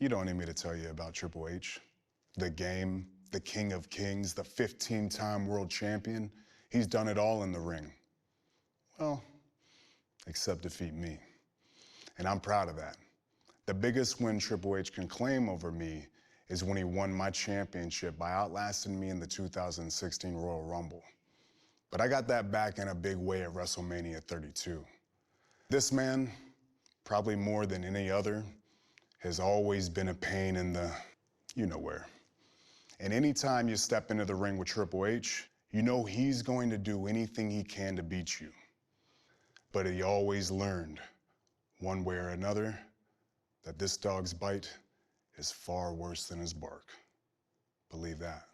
You don't need me to tell you about Triple H. The game, the King of Kings, the 15-time world champion. He's done it all in the ring. Well, except defeat me. And I'm proud of that. The biggest win Triple H can claim over me is when he won my championship by outlasting me in the 2016 Royal Rumble. But I got that back in a big way at WrestleMania 32. This man, probably more than any other, has always been a pain in the you-know-where. And anytime you step into the ring with Triple H, you know he's going to do anything he can to beat you. But he always learned, one way or another, that this dog's bite is far worse than his bark. Believe that.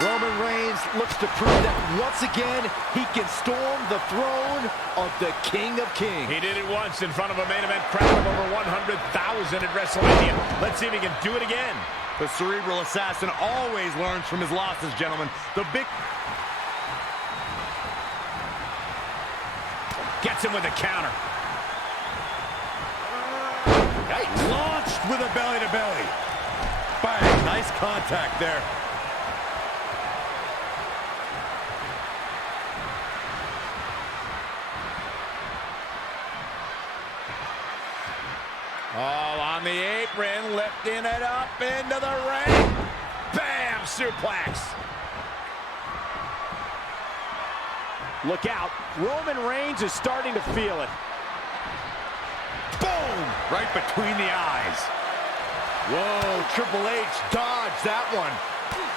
Roman Reigns looks to prove that once again he can storm the throne of the King of Kings. He did it once in front of a main event crowd of over 100,000 at WrestleMania. Let's see if he can do it again. The cerebral assassin always learns from his losses, gentlemen. The big... Gets him with a counter. Launched with a belly-to-belly. Bang, nice contact there. Oh, on the apron, lifting it up into the ring. Bam, suplex. Look out, Roman Reigns is starting to feel it. Boom! Right between the eyes. Whoa, Triple H dodged that one.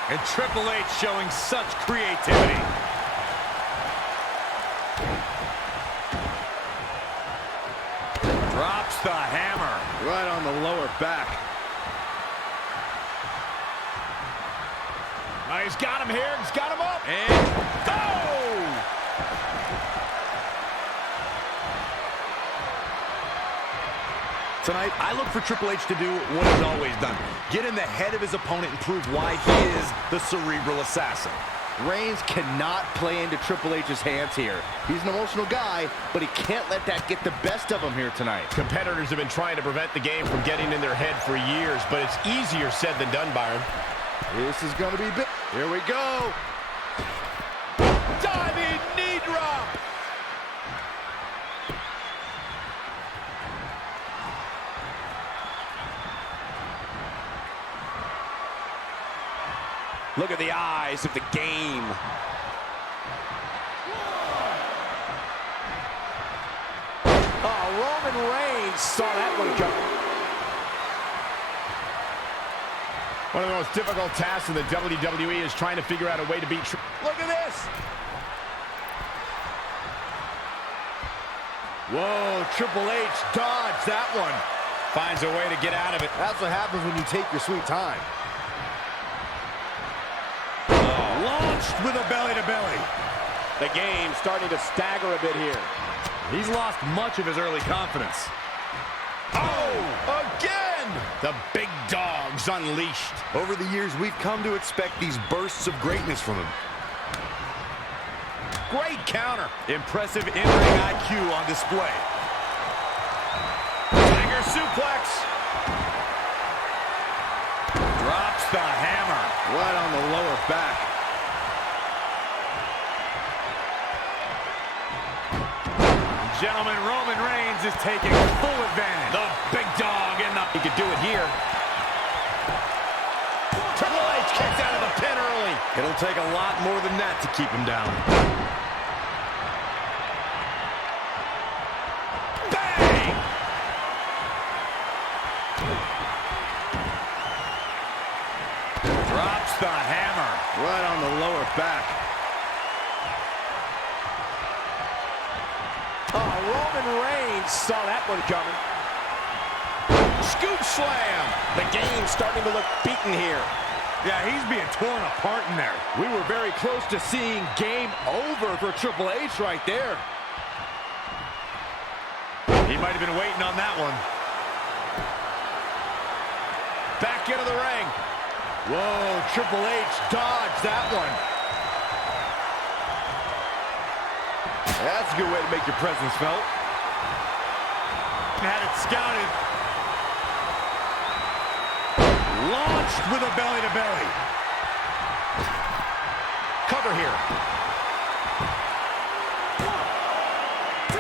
And Triple H showing such creativity. Drops the hammer right on the lower back. Oh, he's got him here. He's got him up. And tonight, I look for Triple H to do what he's always done. Get in the head of his opponent and prove why he is the cerebral assassin. Reigns cannot play into Triple H's hands here. He's an emotional guy, but he can't let that get the best of him here tonight. Competitors have been trying to prevent the game from getting in their head for years, but it's easier said than done, Byron. This is going to be big. Here we go. Diving knee drop. Look at the eyes of the game. Oh, Roman Reigns saw that one coming. One of the most difficult tasks in the WWE is trying to figure out a way to beat... Look at this. Whoa, Triple H dodged that one. Finds a way to get out of it. That's what happens when you take your sweet time. Launched with a belly-to-belly. The game starting to stagger a bit here. He's lost much of his early confidence. Oh, again! The big dog's unleashed. Over the years, we've come to expect these bursts of greatness from him. Great counter. Impressive in-ring IQ on display. Tiger suplex. Drops the hammer right on the lower back. Gentlemen, Roman Reigns is taking full advantage. The big dog in the... He could do it here. Triple H kicks out of the pin early. It'll take a lot more than that to keep him down. Bang! Drops the hammer right on the lower back. Oh, Roman Reigns saw that one coming. Scoop slam. The game's starting to look beaten here. Yeah, he's being torn apart in there. We were very close to seeing game over for Triple H right there. He might have been waiting on that one. Back into the ring. Whoa, Triple H dodged that one. That's a good way to make your presence felt. Had it scouted. Launched with a belly-to-belly. Cover here.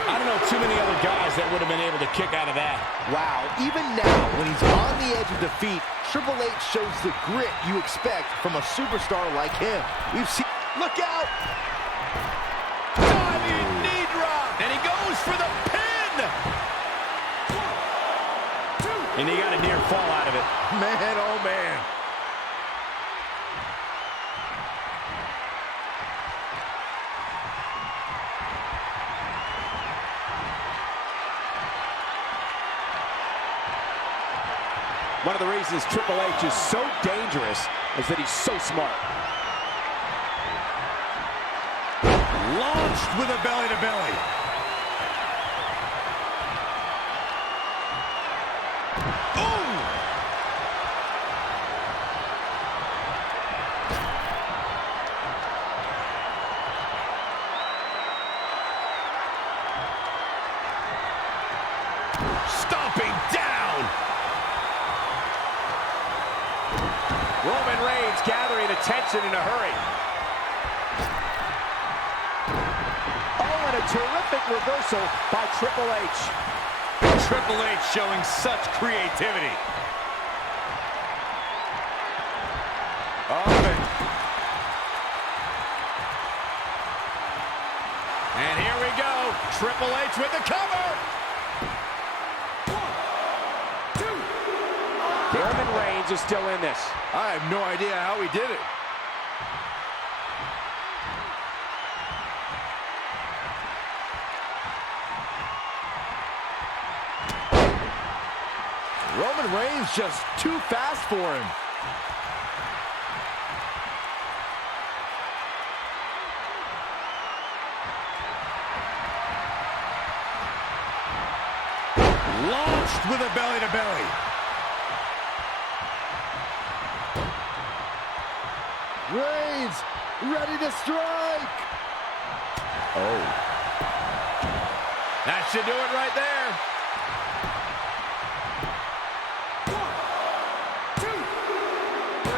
I don't know too many other guys that would have been able to kick out of that. Wow, even now, when he's on the edge of defeat, Triple H shows the grit you expect from a superstar like him. We've seen... Look out! Diving knee drop! And he goes for the pin! And he got a near fall out of it. Man, oh man. One of the reasons Triple H is so dangerous is that he's so smart. Launched with a belly-to-belly. Boom! Stomping down. Roman Reigns gathering attention in a hurry. Oh, and a terrific reversal by Triple H. Triple H showing such creativity. And here we go. Triple H with the cover. Roman Reigns is still in this. I have no idea how he did it. Roman Reigns just too fast for him. Launched with a belly-to-belly. Reigns ready to strike. Oh. That should do it right there. 1, 2, 3.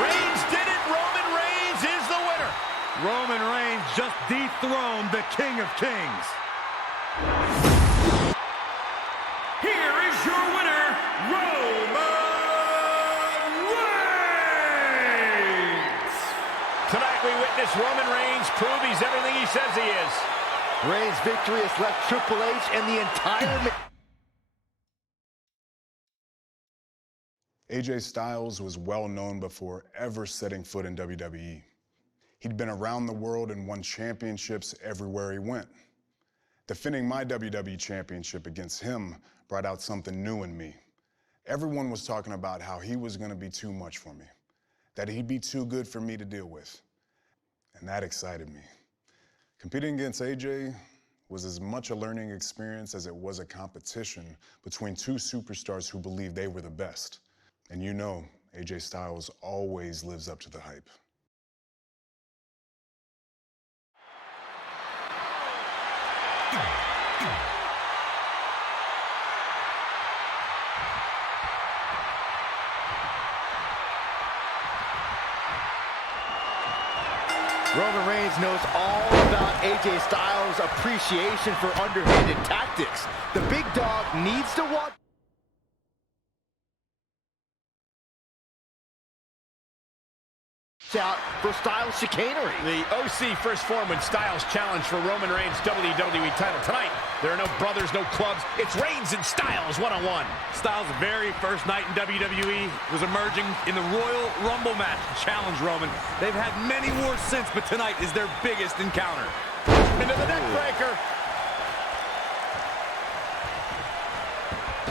Reigns did it. Roman Reigns is the winner. Roman Reigns just dethroned the King of Kings. Here is your winner, Roman Reigns! Tonight we witness Roman Reigns prove he's everything he says he is. Reigns' victory has left Triple H and the entire... AJ Styles was well known before ever setting foot in WWE. He'd been around the world and won championships everywhere he went. Defending my WWE championship against him brought out something new in me. Everyone was talking about how he was going to be too much for me, that he'd be too good for me to deal with. And that excited me. Competing against AJ was as much a learning experience as it was a competition between two superstars who believed they were the best. And you know, AJ Styles always lives up to the hype. Roman Reigns knows all about AJ Styles' appreciation for underhanded tactics. The big dog needs to watch out for Styles' chicanery. The OC first form when Styles challenged for Roman Reigns' WWE title. Tonight, there are no brothers, no clubs. It's Reigns and Styles one-on-one. Styles' very first night in WWE was emerging in the Royal Rumble match to challenge Roman. They've had many wars since, but tonight is their biggest encounter. Into the neck breaker.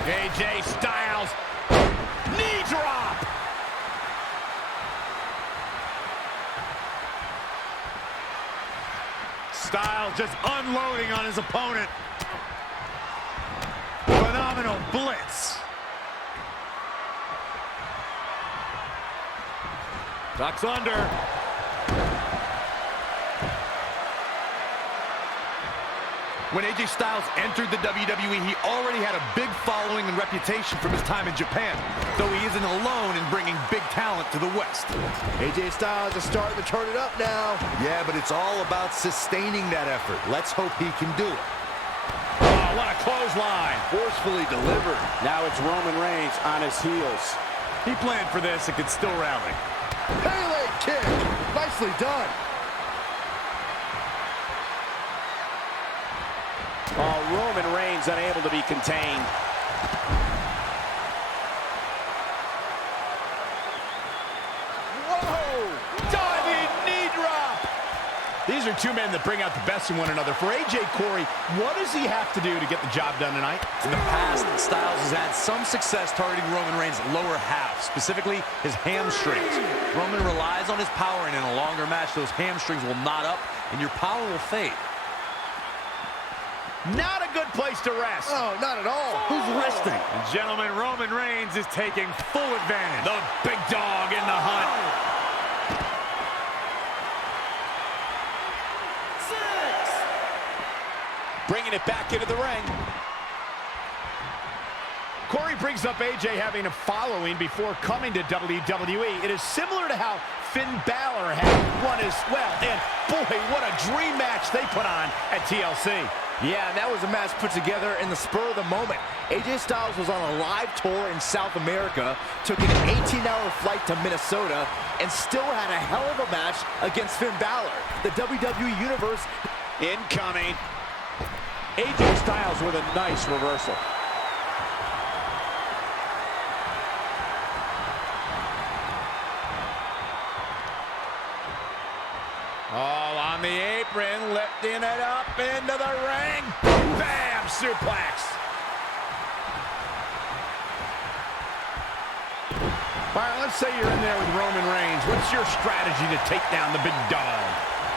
AJ Styles, knee drop. Styles just unloading on his opponent. blitz. Ducks under. When AJ Styles entered the WWE, he already had a big following and reputation from his time in Japan, though he isn't alone in bringing big talent to the West. AJ Styles is starting to turn it up now. Yeah, but it's all about sustaining that effort. Let's hope he can do it. Oh, what a clothesline. Forcefully delivered. Now it's Roman Reigns on his heels. He planned for this and could still rally. Pele kick. Nicely done. Oh, Roman Reigns unable to be contained. Whoa! Diving knee drop. These are two men that bring out the best in one another. For AJ, Corey, what does he have to do to get the job done tonight? In the past, Styles has had some success targeting Roman Reigns' lower half, specifically his hamstrings. Roman relies on his power, and in a longer match, those hamstrings will knot up, and your power will fade. Not a good place to rest. Oh, not at all. Who's resting? And gentlemen, Roman Reigns is taking full advantage. The big dog in the hunt. 6. Bringing it back into the ring. Corey brings up AJ having a following before coming to WWE. It is similar to how Finn Balor had one as well. And boy, what a dream match they put on at TLC. Yeah, and that was a match put together in the spur of the moment. AJ Styles was on a live tour in South America, took an 18-hour flight to Minnesota, and still had a hell of a match against Finn Balor. The WWE Universe Incoming. AJ Styles with a nice reversal. Oh, on the apron, lifting it up into the ring. Bam! Suplex. All right, let's say you're in there with Roman Reigns. What's your strategy to take down the big dog?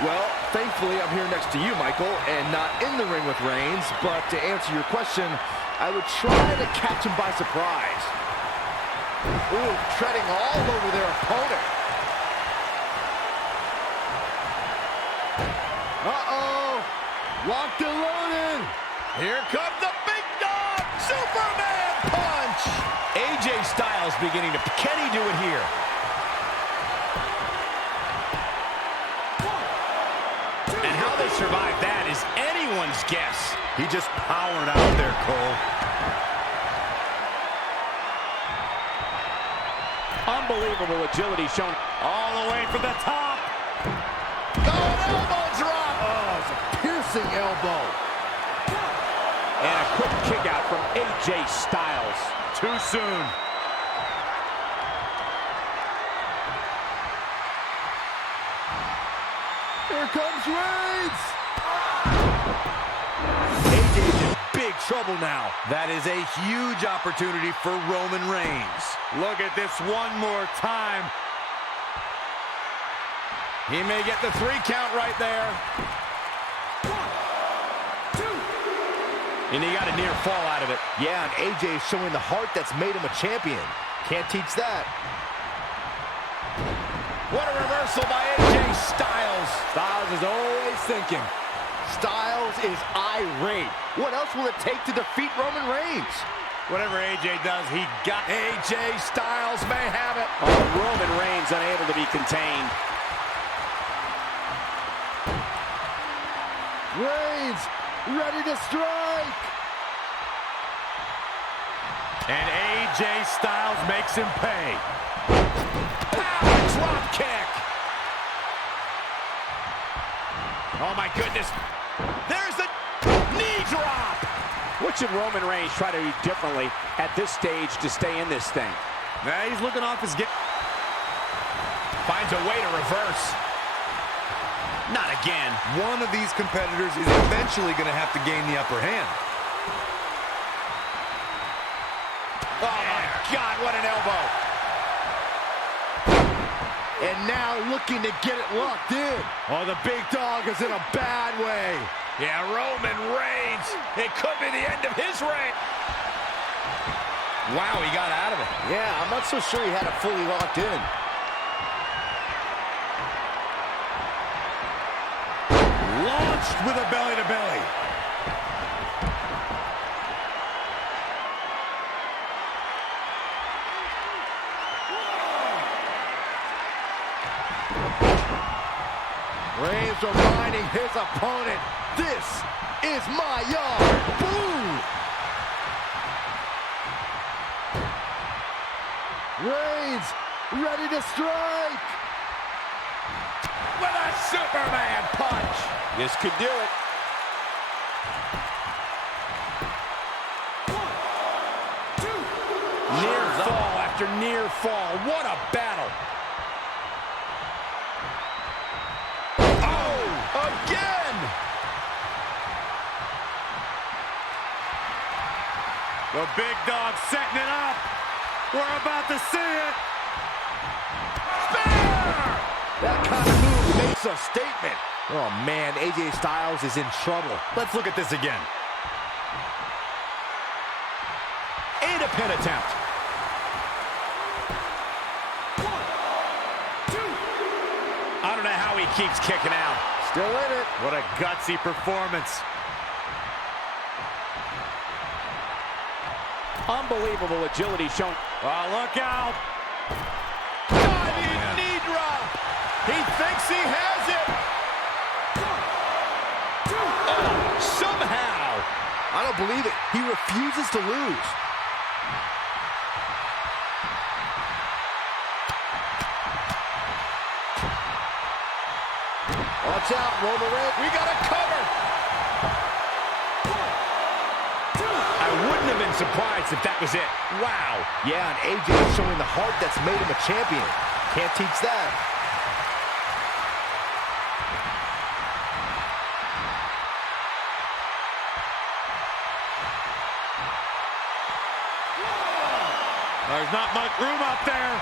Well, thankfully, I'm here next to you, Michael, and not in the ring with Reigns. But to answer your question, I would try to catch him by surprise. Ooh, treading all over their opponent. Uh-oh. Locked and loaded. Here comes the big dog. Superman punch. AJ Styles beginning to... Can he do it here? And how they survived that is anyone's guess. He just powered out there, Cole. Unbelievable agility shown. All the way for the top. Elbow drop. Oh, it's a piercing elbow. And a quick kick out from AJ Styles. Too soon. Here comes Reigns. AJ's in big trouble now. That is a huge opportunity for Roman Reigns. Look at this one more time. He may get the 3 count right there. 1, 2. And he got a near fall out of it. Yeah, and AJ is showing the heart that's made him a champion. Can't teach that. What a reversal by AJ Styles. Styles is always thinking. Styles is irate. What else will it take to defeat Roman Reigns? Whatever AJ does, he got AJ Styles may have it. Oh, Roman Reigns unable to be contained. Reigns ready to strike. And AJ Styles makes him pay. Power drop kick. Oh my goodness. There's the knee drop. What should Roman Reigns try to do differently at this stage to stay in this thing? Now he's looking off his game. Finds a way to reverse. Not again. One of these competitors is eventually going to have to gain the upper hand. Oh my God, what an elbow. And now looking to get it locked in. Oh, the big dog is in a bad way. Yeah, Roman Reigns. It could be the end of his reign. Wow, he got out of it. Yeah, I'm not so sure he had it fully locked in. Launched with a belly-to-belly. Reigns reminding his opponent, this is my yard. Boom! Reigns ready to strike. With a Superman punch. This could do it. Near fall after near fall. What a battle. Oh, again. The big dog setting it up. We're about to see it. Spear! That kind of move makes a statement. Oh man, AJ Styles is in trouble. Let's look at this again. And a pin attempt. 1, 2. I don't know how he keeps kicking out. Still in it. What a gutsy performance. Unbelievable agility shown. Oh, look out. Diving knee drop. He thinks he has it. 1, 2. Oh, somehow. I don't believe it. He refuses to lose. Watch out, Roman Reigns. We got a cover. 1, 2. I wouldn't have been surprised if that was it. Wow. Yeah, and AJ is showing the heart that's made him a champion. Can't teach that. There's not much room up there.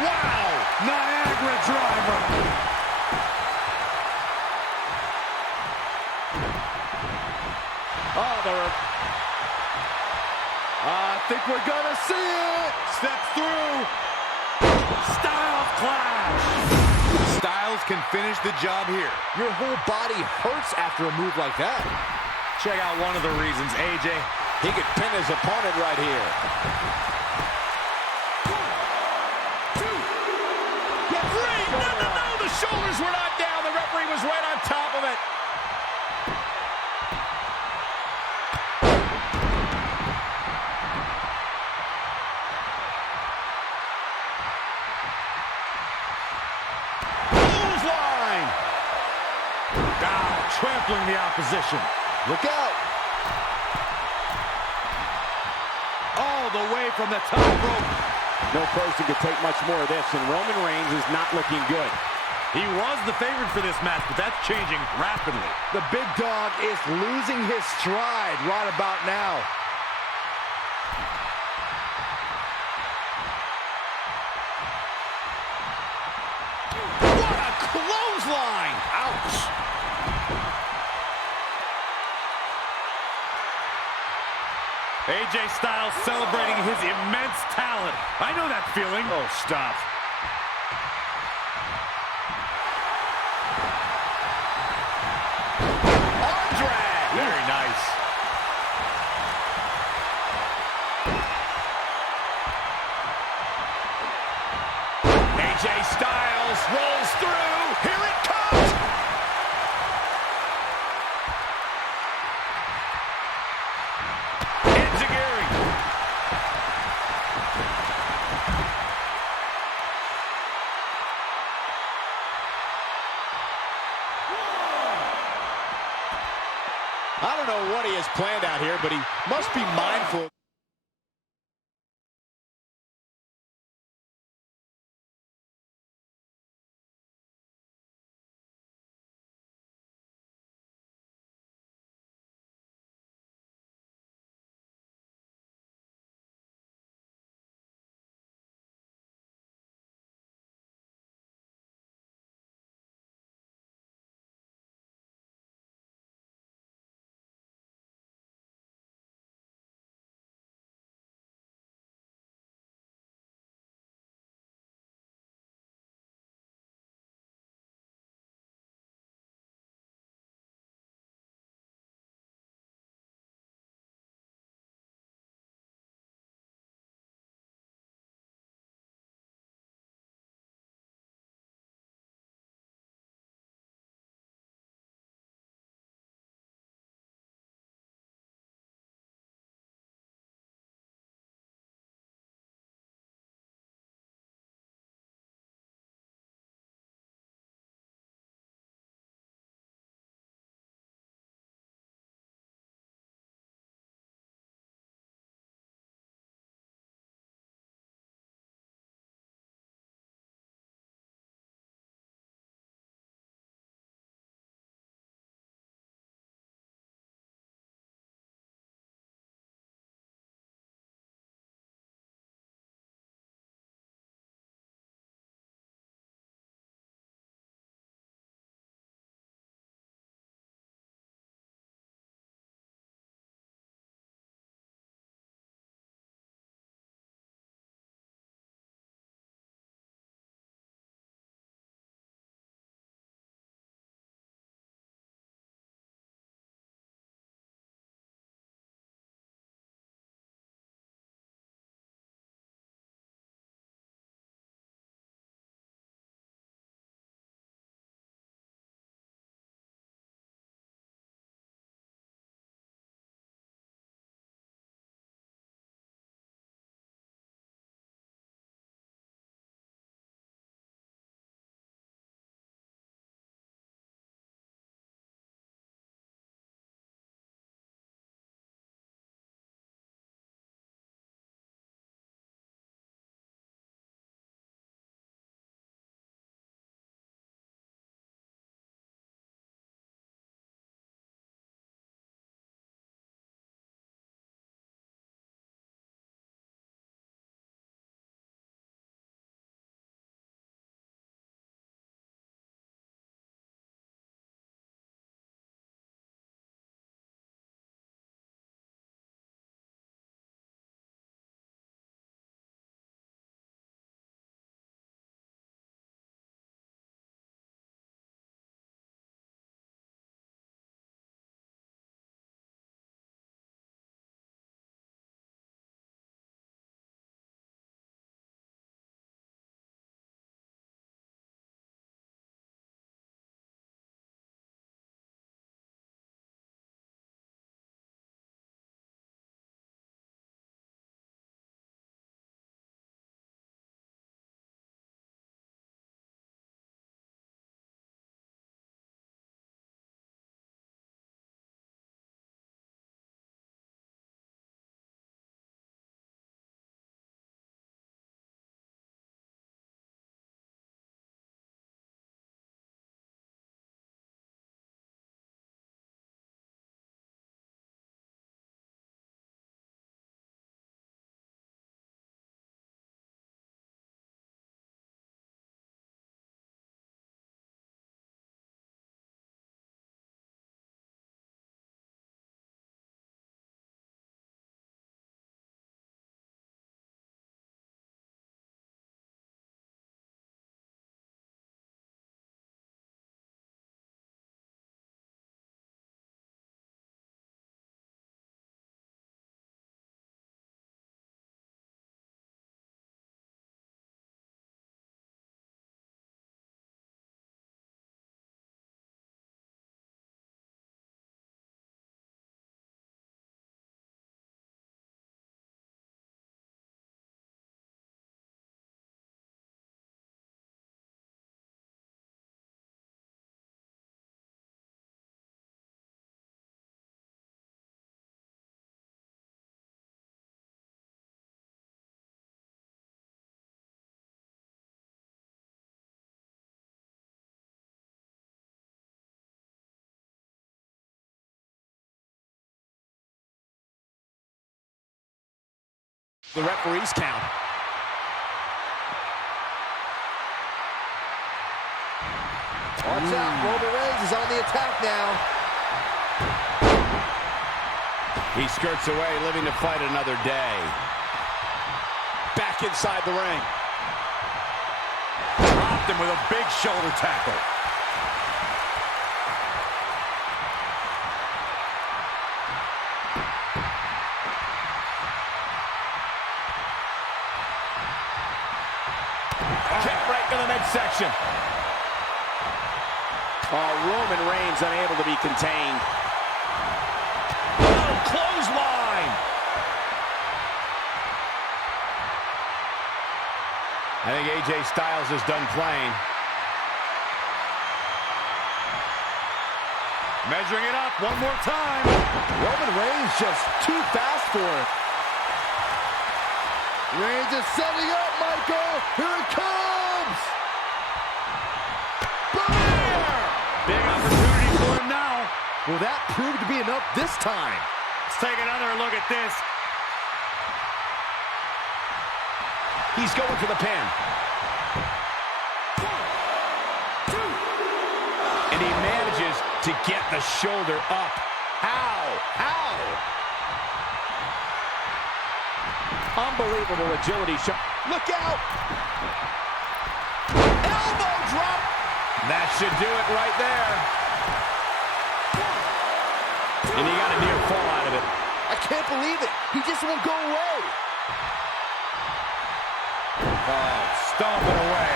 Wow. Niagara driver. Oh, I think we're gonna see it. Steps through. Styles clash. Styles can finish the job here. Your whole body hurts after a move like that. Check out one of the reasons, AJ. He could pin his opponent right here. 1, 2. Referee, no. The shoulders were not down. The referee was right on top of it. Clothesline. Trampling the opposition. Look out. All the way from the top rope. No person could take much more of this, and Roman Reigns is not looking good. He was the favorite for this match, but that's changing rapidly. The big dog is losing his stride right about now. What a clothesline. Ouch. AJ Styles celebrating his immense talent. I know that feeling. Oh, stop. Arm drag. Very nice. AJ Styles rolls through. Here it comes. Enziguri. I don't know what he has planned out here, but he must be mindful. The referee's count. Watch out, Roman Reigns is on the attack now. He skirts away, living to fight another day. Back inside the ring. Dropped him with a big shoulder tackle. Kick right to the midsection. Roman Reigns unable to be contained. Oh, clothesline. I think AJ Styles is done playing. Measuring it up one more time. Roman Reigns just too fast for him. Reigns is setting up, Michael. Here it comes. Big opportunity for him now. Will that prove to be enough this time? Let's take another look at this. He's going for the pin. And he manages to get the shoulder up. How? How? Unbelievable agility. Look out! Elbow drop. That should do it right there. And he got a near fall out of it. I can't believe it. He just won't go away. Oh, stomping away.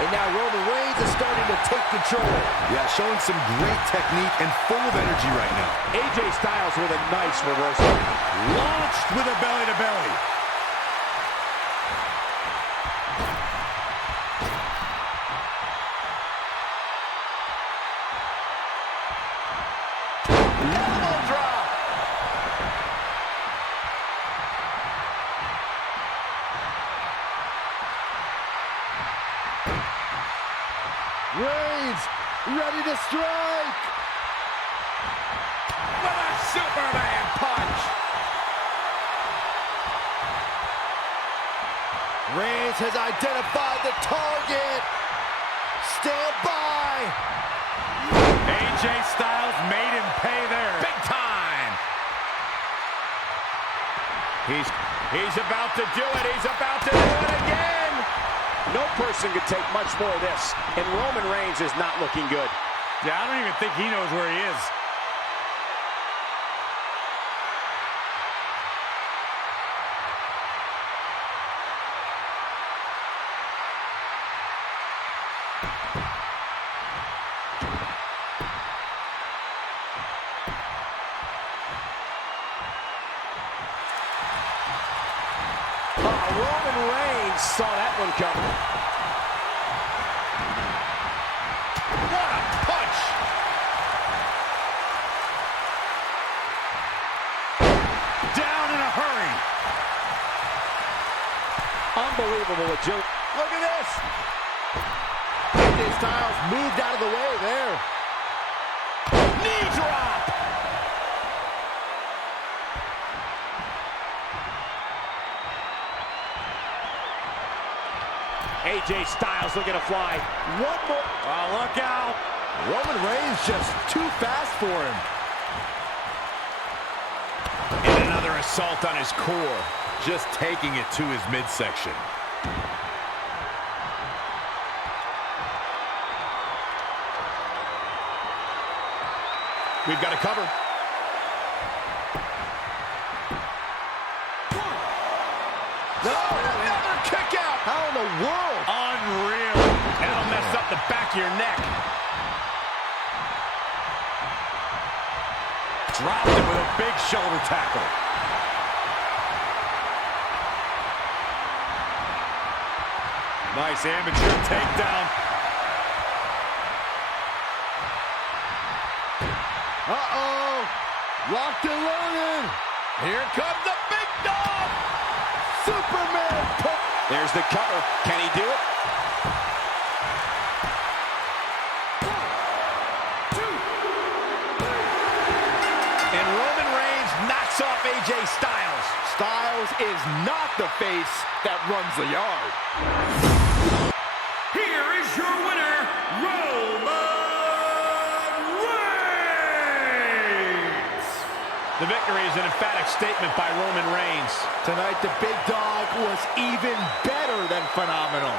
And now Roman Reigns is starting to take control. Yeah, showing some great technique and full of energy right now. AJ Styles with a nice reversal. Launched with a belly-to-belly. Elbow drop. Reigns ready to strike. With a Superman punch. Reigns has identified the target. Stand by. AJ Styles made him pay there. Big time. He's about to do it. He's about to do it again. No person could take much more of this. And Roman Reigns is not looking good. Yeah, I don't even think he knows where he is. Roman Reigns saw that one coming. What a punch. Down in a hurry. Unbelievable agility. Look at this. AJ Styles moved out of the way there. Knee drop. AJ Styles looking to fly. One more. Oh, look out. Roman Reigns just too fast for him. And another assault on his core. Just taking it to his midsection. We've got to cover. No, Another kick out. how in the world? Unreal. That'll mess up the back of your neck. Dropped him with a big shoulder tackle. Nice amateur takedown. Uh-oh. Locked and loaded. Here comes the big dog. Superman punch. There's the cover. Can he do it? And Roman Reigns knocks off AJ Styles. Styles is not the face that runs the yard. Here is your winner, Roman Reigns! The victory is an emphatic statement by Roman Reigns. Tonight, the big dog was even better than phenomenal.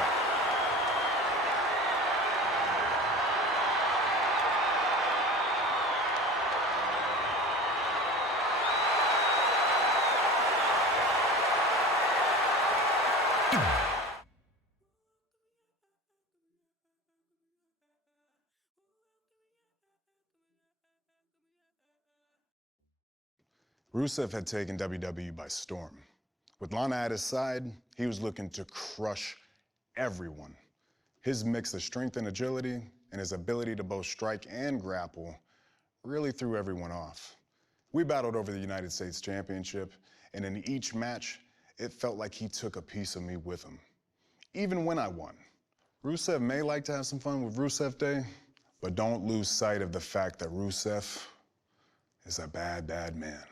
Rusev had taken WWE by storm. With Lana at his side, he was looking to crush everyone. His mix of strength and agility and his ability to both strike and grapple really threw everyone off. We battled over the United States Championship, and in each match, it felt like he took a piece of me with him. Even when I won. Rusev may like to have some fun with Rusev Day, but don't lose sight of the fact that Rusev is a bad, bad man.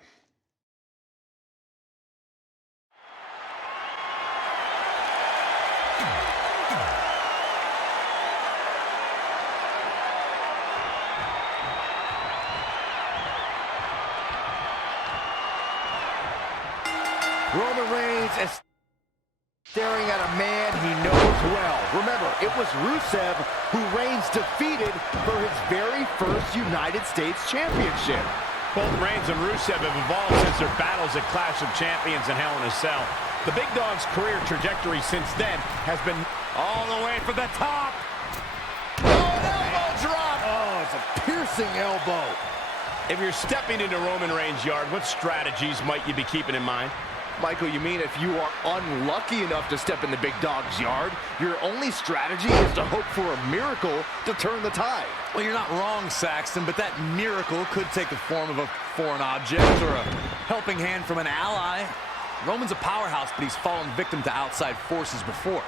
Roman Reigns is staring at a man he knows well. Remember, it was Rusev who Reigns defeated for his very first United States Championship. Both Reigns and Rusev have evolved since their battles at Clash of Champions and Hell in a Cell. The Big Dog's career trajectory since then has been all the way for the top. Oh, an elbow drop! Oh, it's a piercing elbow. If you're stepping into Roman Reigns' yard, what strategies might you be keeping in mind? Michael, you mean if you are unlucky enough to step in the big dog's yard, your only strategy is to hope for a miracle to turn the tide? Well, you're not wrong, Saxton, but that miracle could take the form of a foreign object or a helping hand from an ally. Roman's a powerhouse, but he's fallen victim to outside forces before.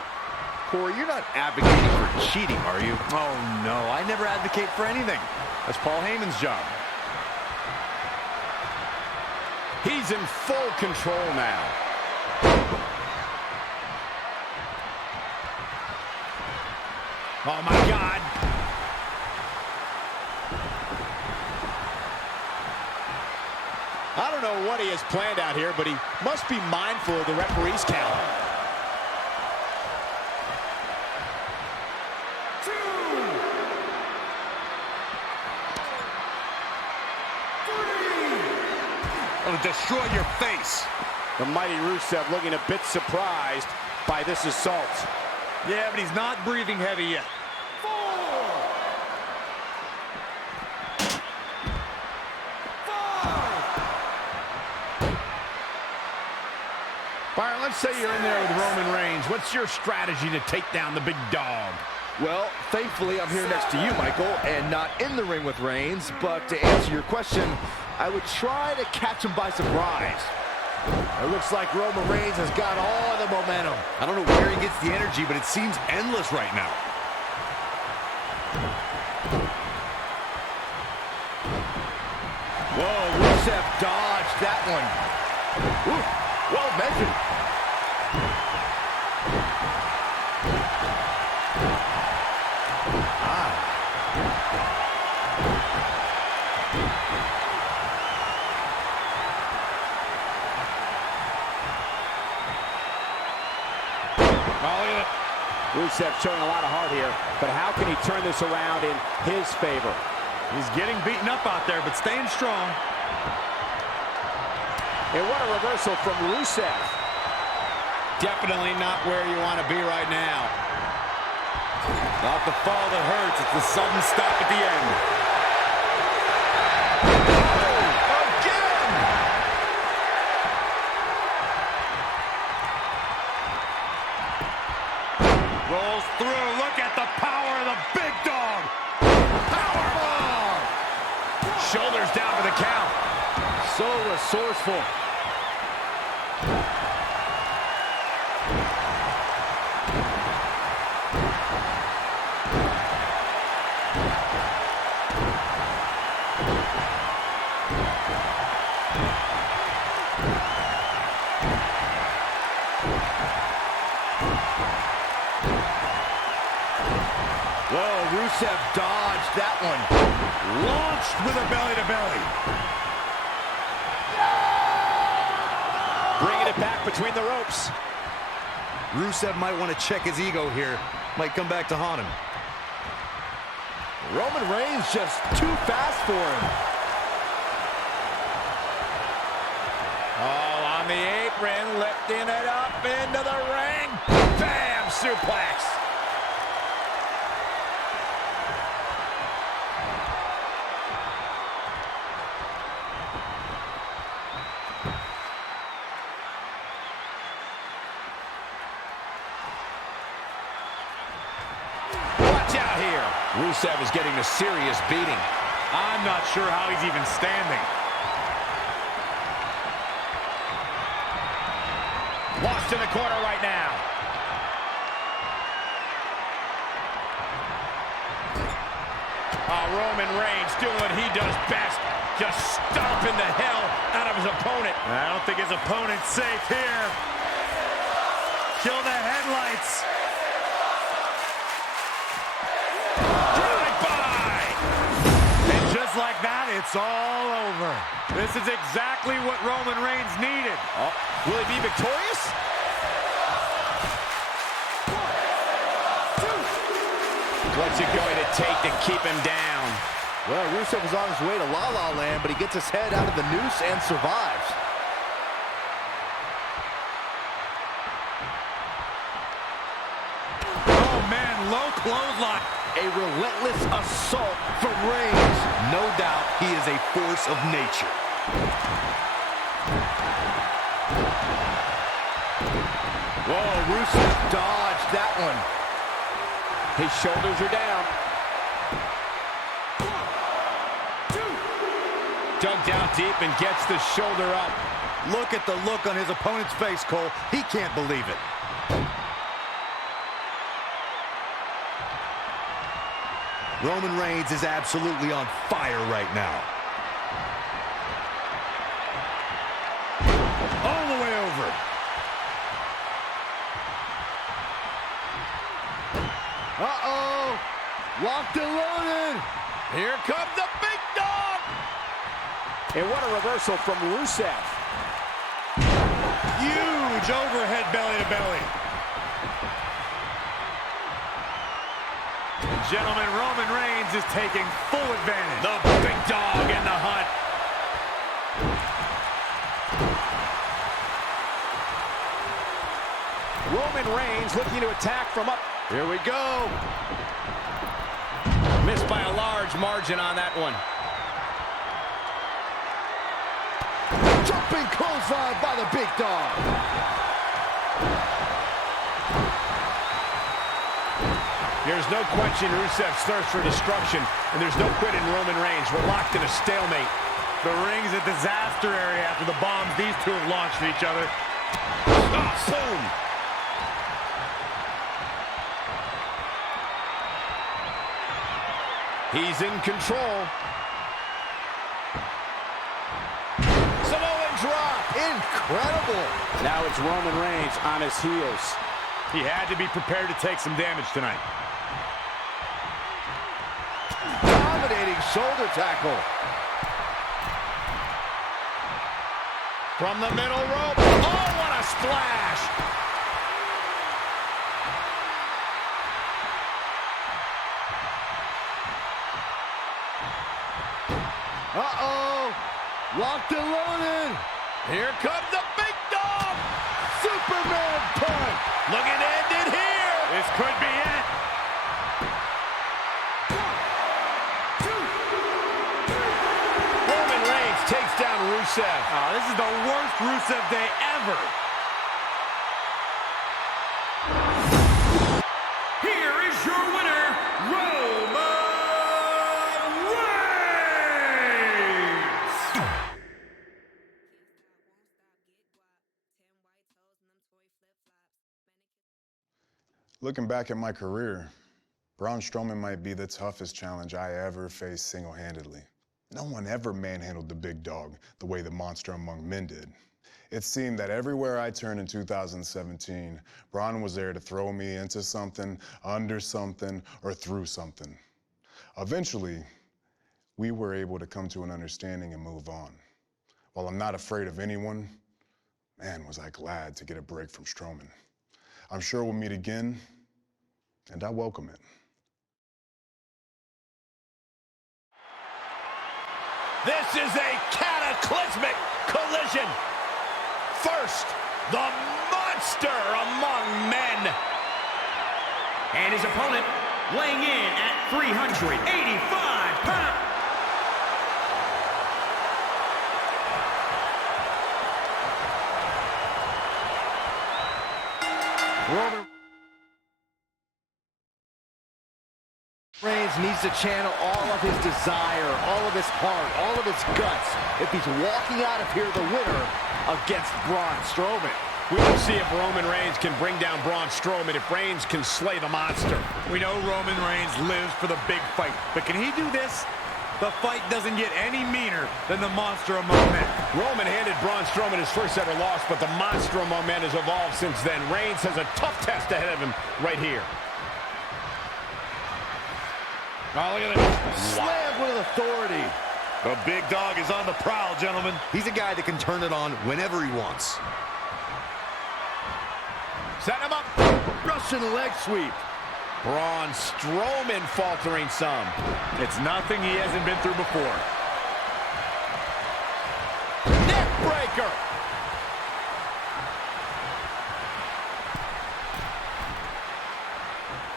Corey, you're not advocating for cheating, are you? Oh, no, I never advocate for anything. That's Paul Heyman's job. He's in full control now. Oh, my God. I don't know what he has planned out here, but he must be mindful of the referee's count. It'll destroy your face. The mighty Rusev looking a bit surprised by this assault. Yeah, but he's not breathing heavy yet. Byron, let's say you're in there with Roman Reigns. What's your strategy to take down the big dog? Well, thankfully, I'm here next to you, Michael, and not in the ring with Reigns. But to answer your question, I would try to catch him by surprise. It looks like Roman Reigns has got all the momentum. I don't know where he gets the energy, but it seems endless right now. Whoa, Rusev dodged that one. Ooh, well measured. Rusev showing a lot of heart here, but how can he turn this around in his favor? He's getting beaten up out there, but staying strong. And what a reversal from Rusev. Definitely not where you want to be right now. Not the fall that hurts, it's the sudden stop at the end. Rolls through. Look at the power of the big dog. Powerbomb. Shoulders down for the count. So resourceful. one. Launched with a belly-to-belly. Bringing it back between the ropes. Rusev might want to check his ego here. Might come back to haunt him. Roman Reigns just too fast for him. Oh, on the apron, lifting it up into the ring. Bam! Suplex. Watch out here. Rusev is getting a serious beating. I'm not sure how he's even standing. Lost in the corner right now. Oh, Roman Reigns doing what he does best. Just stomping the hell out of his opponent. I don't think his opponent's safe here. Kill the headlights. Drive-by! And just like that, it's all over. This is exactly what Roman Reigns needed. Oh, will he be victorious? What's it going to take to keep him down? Well, Rusev is on his way to La La Land, but he gets his head out of the noose and survives. Oh, man, low clothesline. A relentless assault from Reigns. No doubt he is a force of nature. Whoa, Rusev dodged that one. His shoulders are down. Dug down deep and gets the shoulder up. Look at the look on his opponent's face, Cole. He can't believe it. Roman Reigns is absolutely on fire right now. All the way over. Uh-oh. Locked and loaded. Here comes the big dog. And what a reversal from Rusev. Huge overhead belly-to-belly. Gentlemen, Roman Reigns is taking full advantage. The big dog in the hunt. Roman Reigns looking to attack from up. Here we go. Missed by a large margin on that one. Jumping clothesline by the big dog. There's no question Rusev's thirst for destruction, and there's no quit in Roman Reigns. We're locked in a stalemate. The ring's a disaster area after the bombs these two have launched at each other. Oh, boom! He's in control. Samoan drop. Incredible. Now it's Roman Reigns on his heels. He had to be prepared to take some damage tonight. Dominating shoulder tackle. From the middle rope. Oh, what a splash! Uh-oh. Locked and loaded. Here comes the big dog! Superman punch. Looking to end it here! This could be it. Roman Reigns takes down Rusev. Oh, this is the worst Rusev day ever. Here is your winner, Roman Reigns! Looking back at my career, Braun Strowman might be the toughest challenge I ever faced single-handedly. No one ever manhandled the big dog the way the Monster Among Men did. It seemed that everywhere I turned in 2017, Braun was there to throw me into something, under something, or through something. Eventually, we were able to come to an understanding and move on. While I'm not afraid of anyone, man, was I glad to get a break from Strowman. I'm sure we'll meet again, and I welcome it. This is a cataclysmic collision. First, the monster among men. And his opponent weighing in at 385 pounds. Roman Reigns needs to channel all of his desire, all of his heart, all of his guts if he's walking out of here the winner against Braun Strowman. We will see if Roman Reigns can bring down Braun Strowman, if Reigns can slay the monster. We know Roman Reigns lives for the big fight, but can he do this? The fight doesn't get any meaner than the monster among men. Roman handed Braun Strowman his first ever loss, but the monster among men has evolved since then. Reigns has a tough test ahead of him right here. Oh, look at this. Slammed with authority. The big dog is on the prowl, gentlemen. He's a guy that can turn it on whenever he wants. Set him up. Russian leg sweep. Braun Strowman faltering some. It's nothing he hasn't been through before. Neck breaker.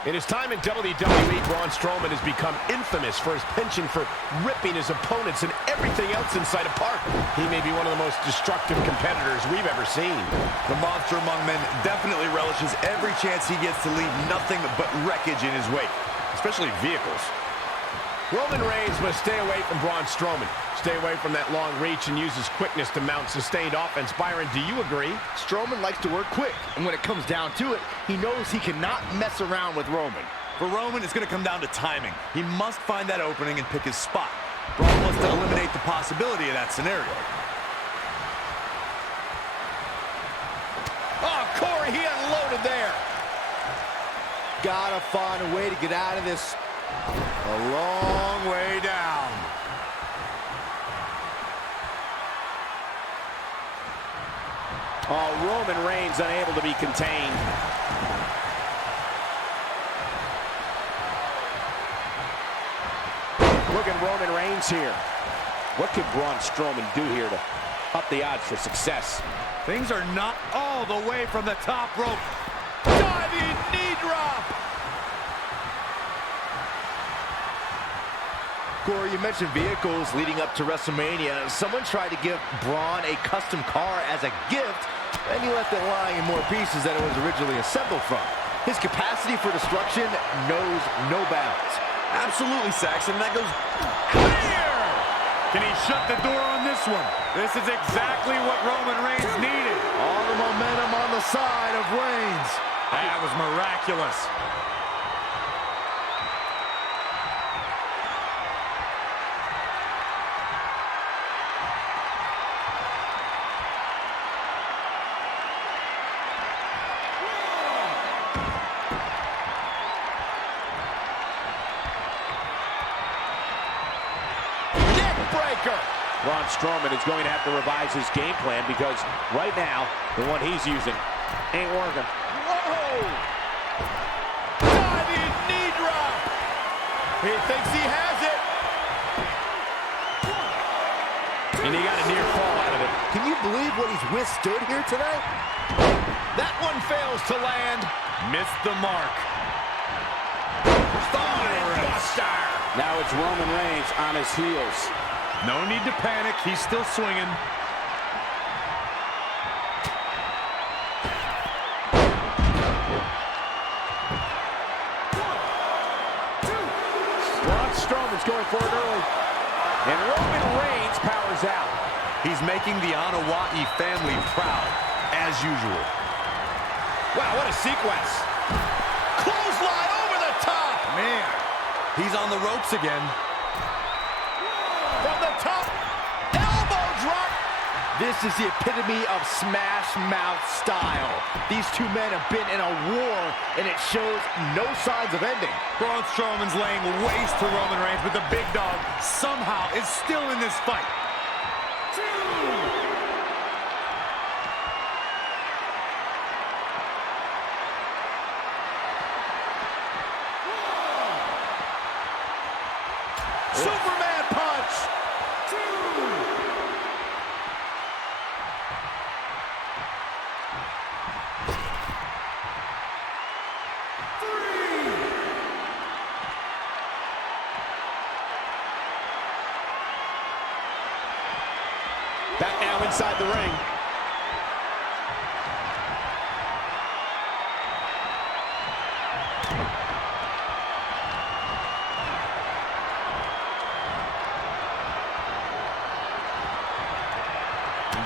In his time in WWE, Braun Strowman has become infamous for his penchant for ripping his opponents and everything else in sight apart. He may be one of the most destructive competitors we've ever seen. The monster among men definitely relishes every chance he gets to leave nothing but wreckage in his wake, especially vehicles. Roman Reigns must stay away from Braun Strowman. Stay away from that long reach and use his quickness to mount sustained offense. Byron, do you agree? Strowman likes to work quick, and when it comes down to it, he knows he cannot mess around with Roman. For Roman, it's going to come down to timing. He must find that opening and pick his spot. Braun wants to eliminate the possibility of that scenario. Oh, Corey, he unloaded there. Gotta find a way to get out of this. A long way down. Oh, Roman Reigns unable to be contained. Look at Roman Reigns here. What could Braun Strowman do here to up the odds for success? Things are not all the way from the top rope. Diving knee drop. Corey, you mentioned vehicles leading up to WrestleMania. Someone tried to give Braun a custom car as a gift, and he left it lying in more pieces than it was originally assembled from. His capacity for destruction knows no bounds. Absolutely, Saxon. That goes clear. Can he shut the door on this one? This is exactly what Roman Reigns needed. All the momentum on the side of Reigns. That was miraculous. Braun Strowman is going to have to revise his game plan because right now, the one he's using ain't working. Whoa! Diving knee drop! He thinks he has it! And he got a near fall out of it. Can you believe what he's withstood here tonight? That one fails to land. Missed the mark. Buster! Now it's Roman Reigns on his heels. No need to panic. He's still swinging. Braun Strowman's going for it early. And Roman Reigns powers out. He's making the Anoa'i family proud, as usual. Wow, what a sequence. Clothesline over the top. Man, he's on the ropes again. From the top, elbow drop. This is the epitome of smash mouth style. These two men have been in a war, and it shows no signs of ending. Braun Strowman's laying waste to Roman Reigns, but the big dog somehow is still in this fight. Superman punch! Back now inside the ring.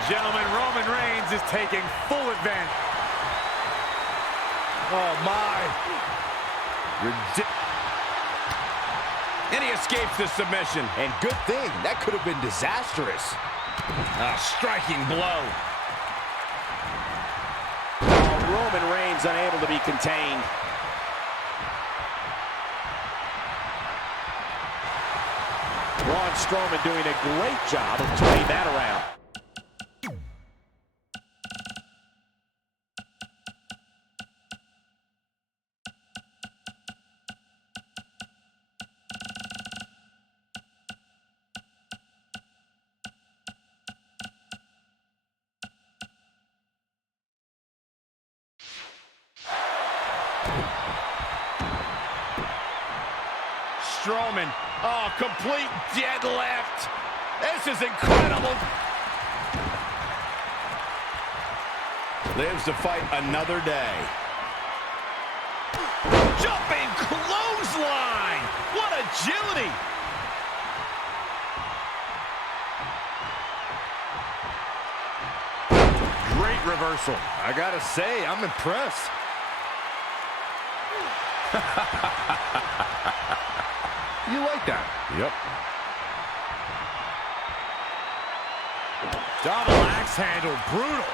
Gentlemen, Roman Reigns is taking full advantage. Oh, my. And he escapes the submission. And good thing, that could have been disastrous. A striking blow. Oh, Roman Reigns unable to be contained. Braun Strowman doing a great job of turning that around. Strowman, oh, complete deadlift. This is incredible. Lives to fight another day. Jumping clothesline. What agility. Great reversal. I gotta say, I'm impressed. You like that? Yep. Double axe handle, brutal.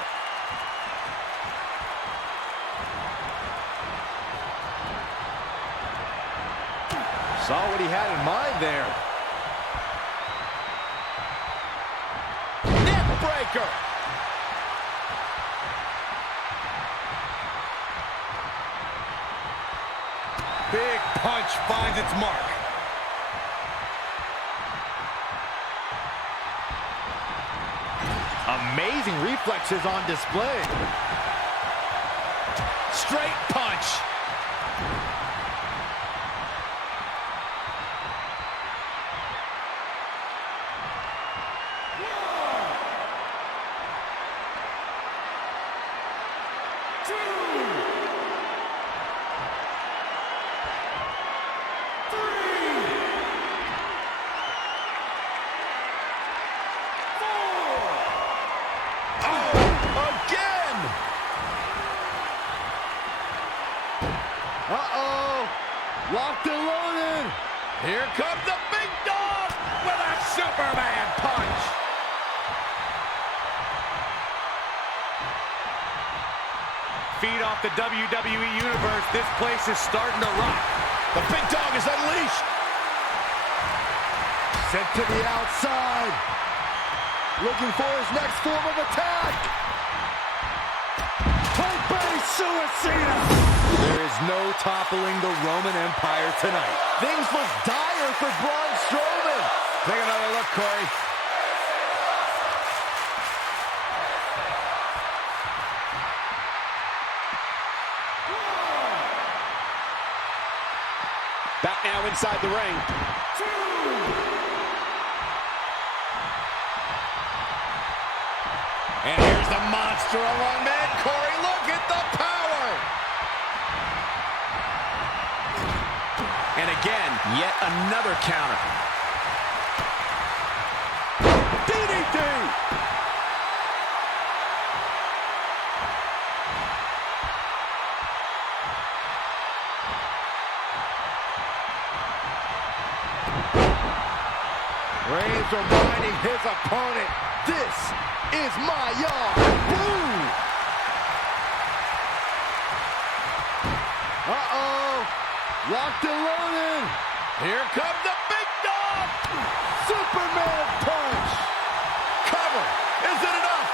Saw what he had in mind there. Neck breaker. Big punch finds its mark. Amazing reflexes on display. Straight punch. Uh-oh. Locked and loaded. Here comes the big dog with a Superman punch. Feed off the WWE Universe. This place is starting to rock. The big dog is unleashed. Sent to the outside. Looking for his next form of attack. Tope Suicida. There is no toppling the Roman Empire tonight. Things look dire for Braun Strowman. Take another look, Corey. Back now inside the ring. And here's the monster among men. Corey, look at the power. And again, yet another counter. DDT! Reigns reminding his opponent, this is my yard. Boom! Uh-oh. Locked and loaded. Here comes the big dog. Superman punch. Cover. Is it enough?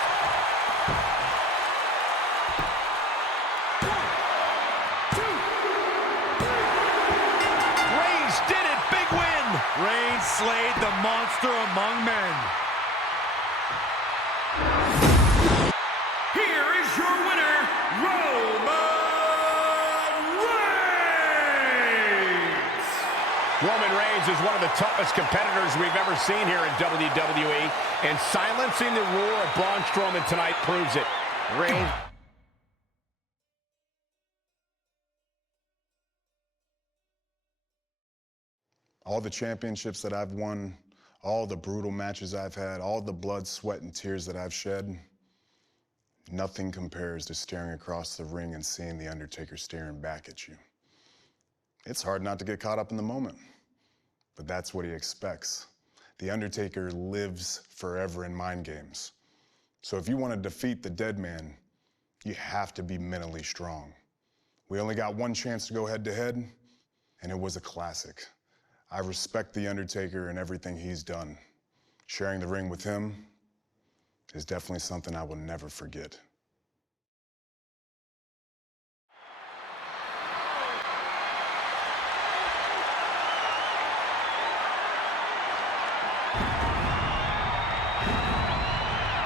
Reigns did it. Big win. Reigns slayed the monster among men. Here is your winner, Roman Reigns! Roman Reigns is one of the toughest competitors we've ever seen here in WWE, and silencing the roar of Braun Strowman tonight proves it. Reigns. All the championships that I've won, all the brutal matches I've had, all the blood, sweat, and tears that I've shed, nothing compares to staring across the ring and seeing The Undertaker staring back at you. It's hard not to get caught up in the moment, but that's what he expects. The Undertaker lives forever in mind games. So if you want to defeat the dead man, you have to be mentally strong. We only got one chance to go head to head, and it was a classic. I respect The Undertaker and everything he's done. Sharing the ring with him is definitely something I will never forget.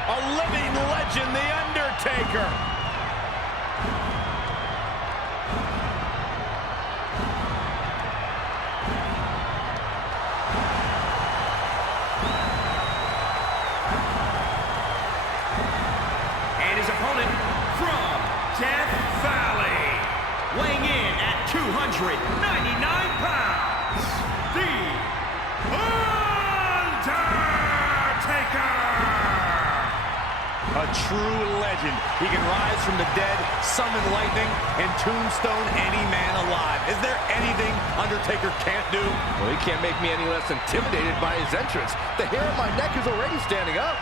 A living legend, The Undertaker. And his opponent from Death Valley, weighing in at 299 pounds, The Undertaker! A true legend. He can rise from the dead, summon lightning, and tombstone any man alive. Is there anything Undertaker can't do? Well, he can't make me any less intimidated by his entrance. The hair on my neck is already standing up.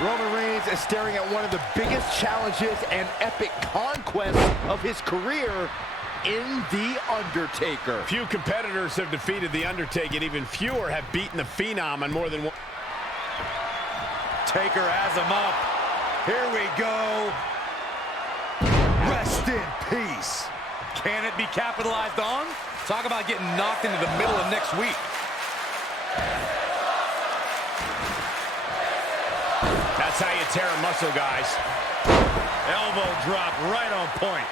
Roman Reigns is staring at one of the biggest challenges and epic conquests of his career in The Undertaker. Few competitors have defeated The Undertaker, and even fewer have beaten the Phenom on more than one. Taker has him up. Here we go. Rest in peace. Can it be capitalized on? Talk about getting knocked into the middle of next week. That's how you tear a muscle, guys. Elbow drop right on point.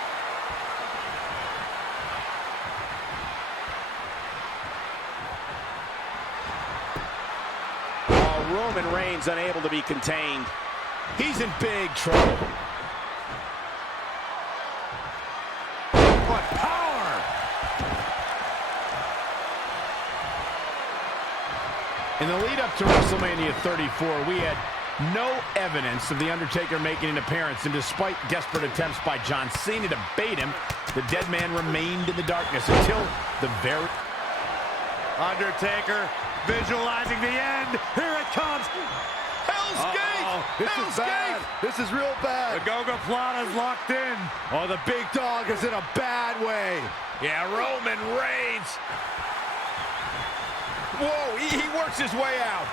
Roman Reigns unable to be contained. He's in big trouble. What power! In the lead up to WrestleMania 34, we had no evidence of The Undertaker making an appearance, and despite desperate attempts by John Cena to bait him, the dead man remained in the darkness until the very... Undertaker visualizing the end. Here it comes. Hell's Gate! This Hell's is bad. Gate! This is real bad. The Gogoplata's locked in. Oh, the big dog is in a bad way. Yeah, Roman Reigns. Whoa, he works his way out.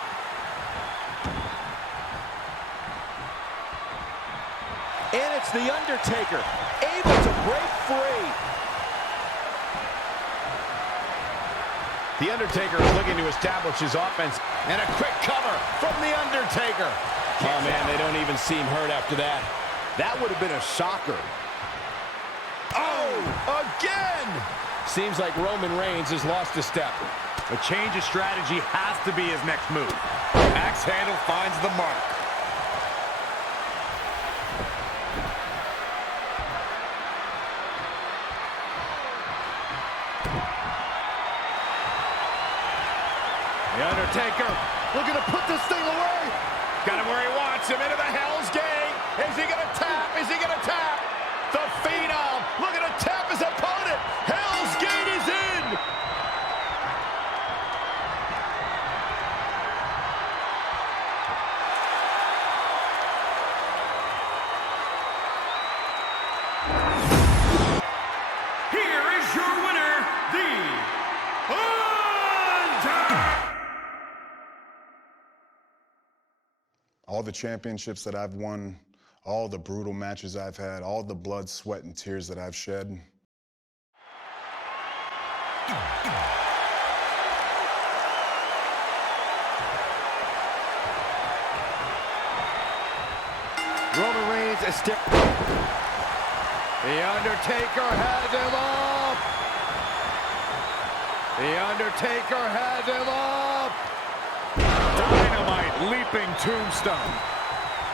And it's The Undertaker, able to break free. The Undertaker is looking to establish his offense. And a quick cover from The Undertaker. Oh, man, they don't even seem hurt after that. That would have been a shocker. Oh, again! Seems like Roman Reigns has lost a step. A change of strategy has to be his next move. Axe handle finds the mark. The Undertaker looking to put this thing away. Got him where he wants him, into the Hell's Gate. Is he going to tap? Is he going to tap? The Phenom looking to tap his opponent. Hell's Gate is in. Here is your winner, The Undertaker. All the championships that I've won, all the brutal matches I've had, all the blood, sweat, and tears that I've shed. Roman Reigns is still. The Undertaker has him up. The Undertaker has him up. Dynamite leaping tombstone.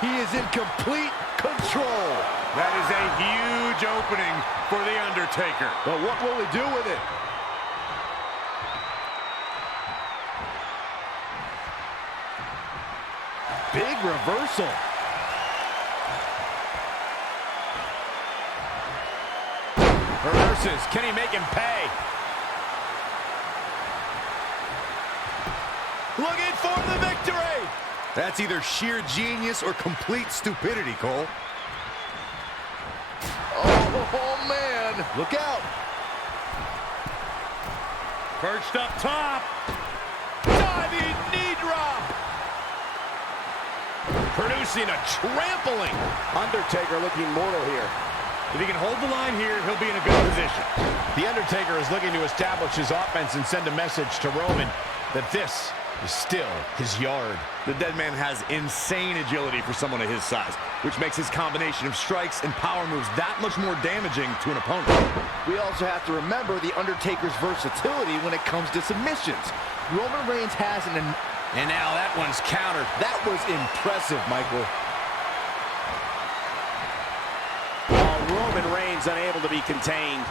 He is in complete control. That is a huge opening for The Undertaker. But what will he do with it? Big reversal. Reverses. Can he make him pay? Looking for the victory. That's either sheer genius or complete stupidity, Cole. Oh, man. Look out. Perched up top. Diving knee drop. Producing a trampling. Undertaker looking mortal here. If he can hold the line here, he'll be in a good position. The Undertaker is looking to establish his offense and send a message to Roman that this is still his yard. The dead man has insane agility for someone of his size, which makes his combination of strikes and power moves that much more damaging to an opponent. We also have to remember the Undertaker's versatility when it comes to submissions. Roman Reigns has an... And now that one's countered. That was impressive, Michael. Roman Reigns unable to be contained.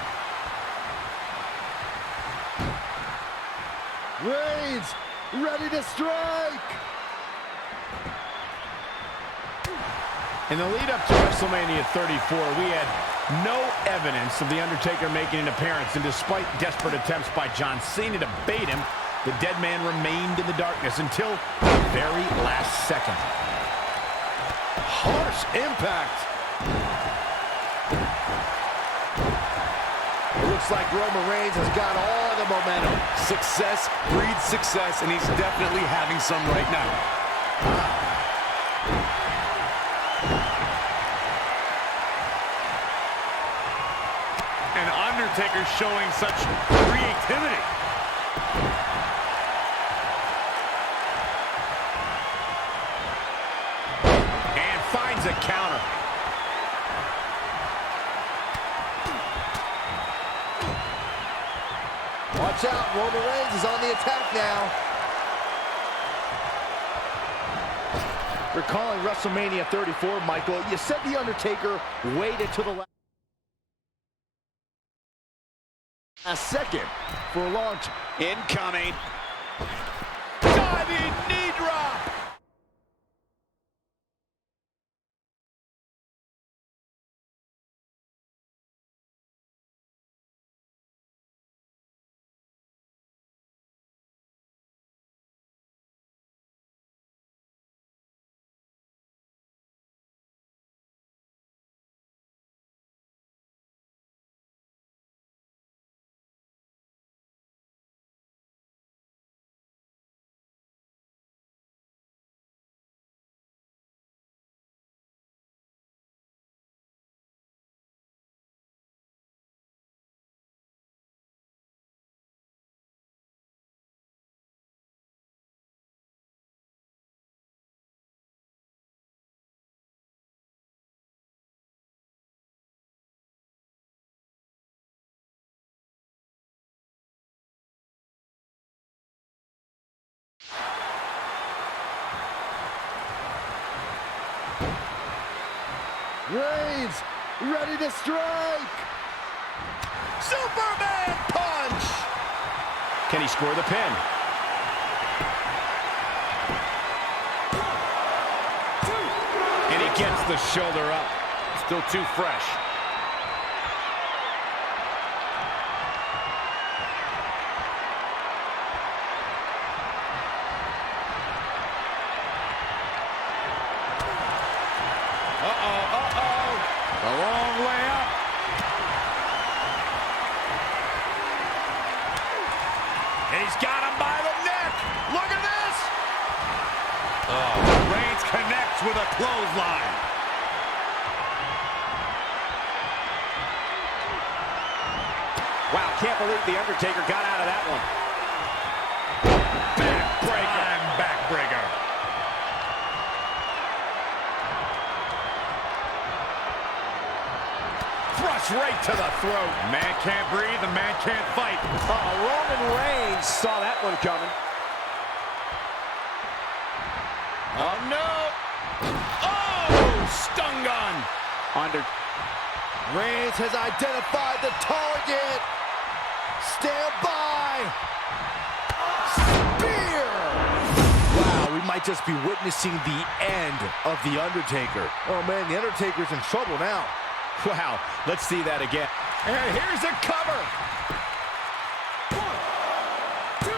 Reigns, ready to strike! In the lead up to WrestleMania 34, we had no evidence of The Undertaker making an appearance, and despite desperate attempts by John Cena to bait him, the dead man remained in the darkness until the very last second. Harsh impact. It looks like Roman Reigns has got all the momentum. Success breeds success, and he's definitely having some right now. And Undertaker showing such creativity. And finds a counter. Watch out, Roman Reigns is on the attack now. Recalling WrestleMania 34, Michael, you said The Undertaker waited to the last second for a launch. Incoming. Diving knee drop. Reigns, ready to strike. Superman punch. Can he score the pin? And he gets the shoulder up. Still too fresh. A long way up. He's got him by the neck. Look at this. Oh, Reigns connects with a clothesline. Wow, can't believe The Undertaker got out of that one. Backbreaker. Backbreaker. Thrust right to the throat. Man can't breathe, the man can't fight. Roman Reigns saw that one coming. Oh, no. Oh, stun gun. Reigns has identified the target. Stand by. Spear. Wow, we might just be witnessing the end of The Undertaker. Oh, man, The Undertaker's in trouble now. Wow, let's see that again. And here's a cover. 1, 2,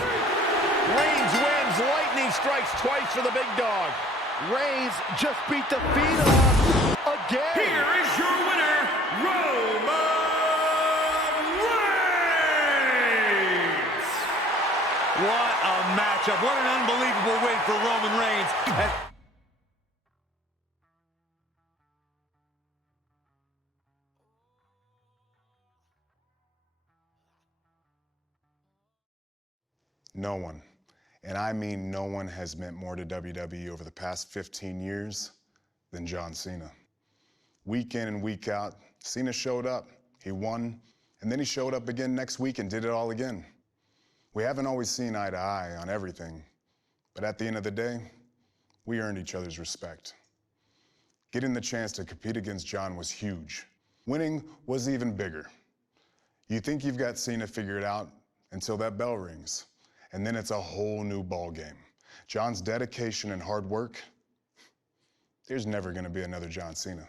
3. Reigns wins. Lightning strikes twice for the big dog. Reigns just beat the Phenom again. Here is your winner, Roman Reigns. What a matchup. What an unbelievable win for Roman Reigns. No one, and I mean no one, has meant more to WWE over the past 15 years than John Cena. Week in and week out, Cena showed up, he won, and then he showed up again next week and did it all again. We haven't always seen eye to eye on everything, but at the end of the day, we earned each other's respect. Getting the chance to compete against John was huge. Winning was even bigger. You think you've got Cena figured out until that bell rings. And then it's a whole new ball game. John's dedication and hard work, there's never gonna be another John Cena.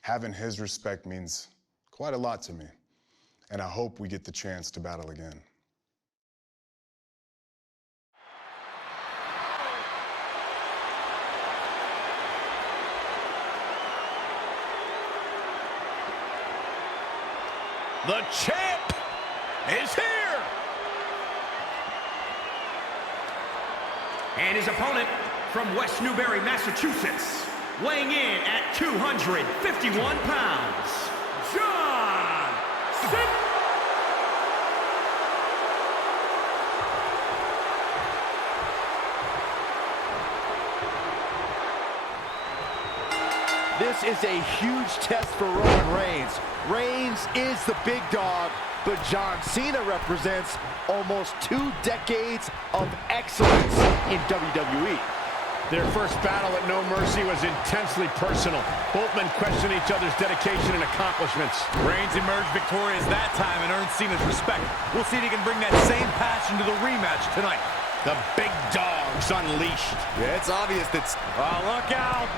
Having his respect means quite a lot to me, and I hope we get the chance to battle again. The champ is here. And his opponent from West Newbury, Massachusetts, weighing in at 251 pounds, John Cena. This is a huge test for Roman Reigns. Reigns is the big dog, but John Cena represents almost 2 decades of excellence in WWE. Their first battle at No Mercy was intensely personal. Both men questioned each other's dedication and accomplishments. Reigns emerged victorious that time and earned Cena's respect. We'll see if he can bring that same passion to the rematch tonight. The big dog's unleashed. Yeah, it's obvious that... Oh, look out!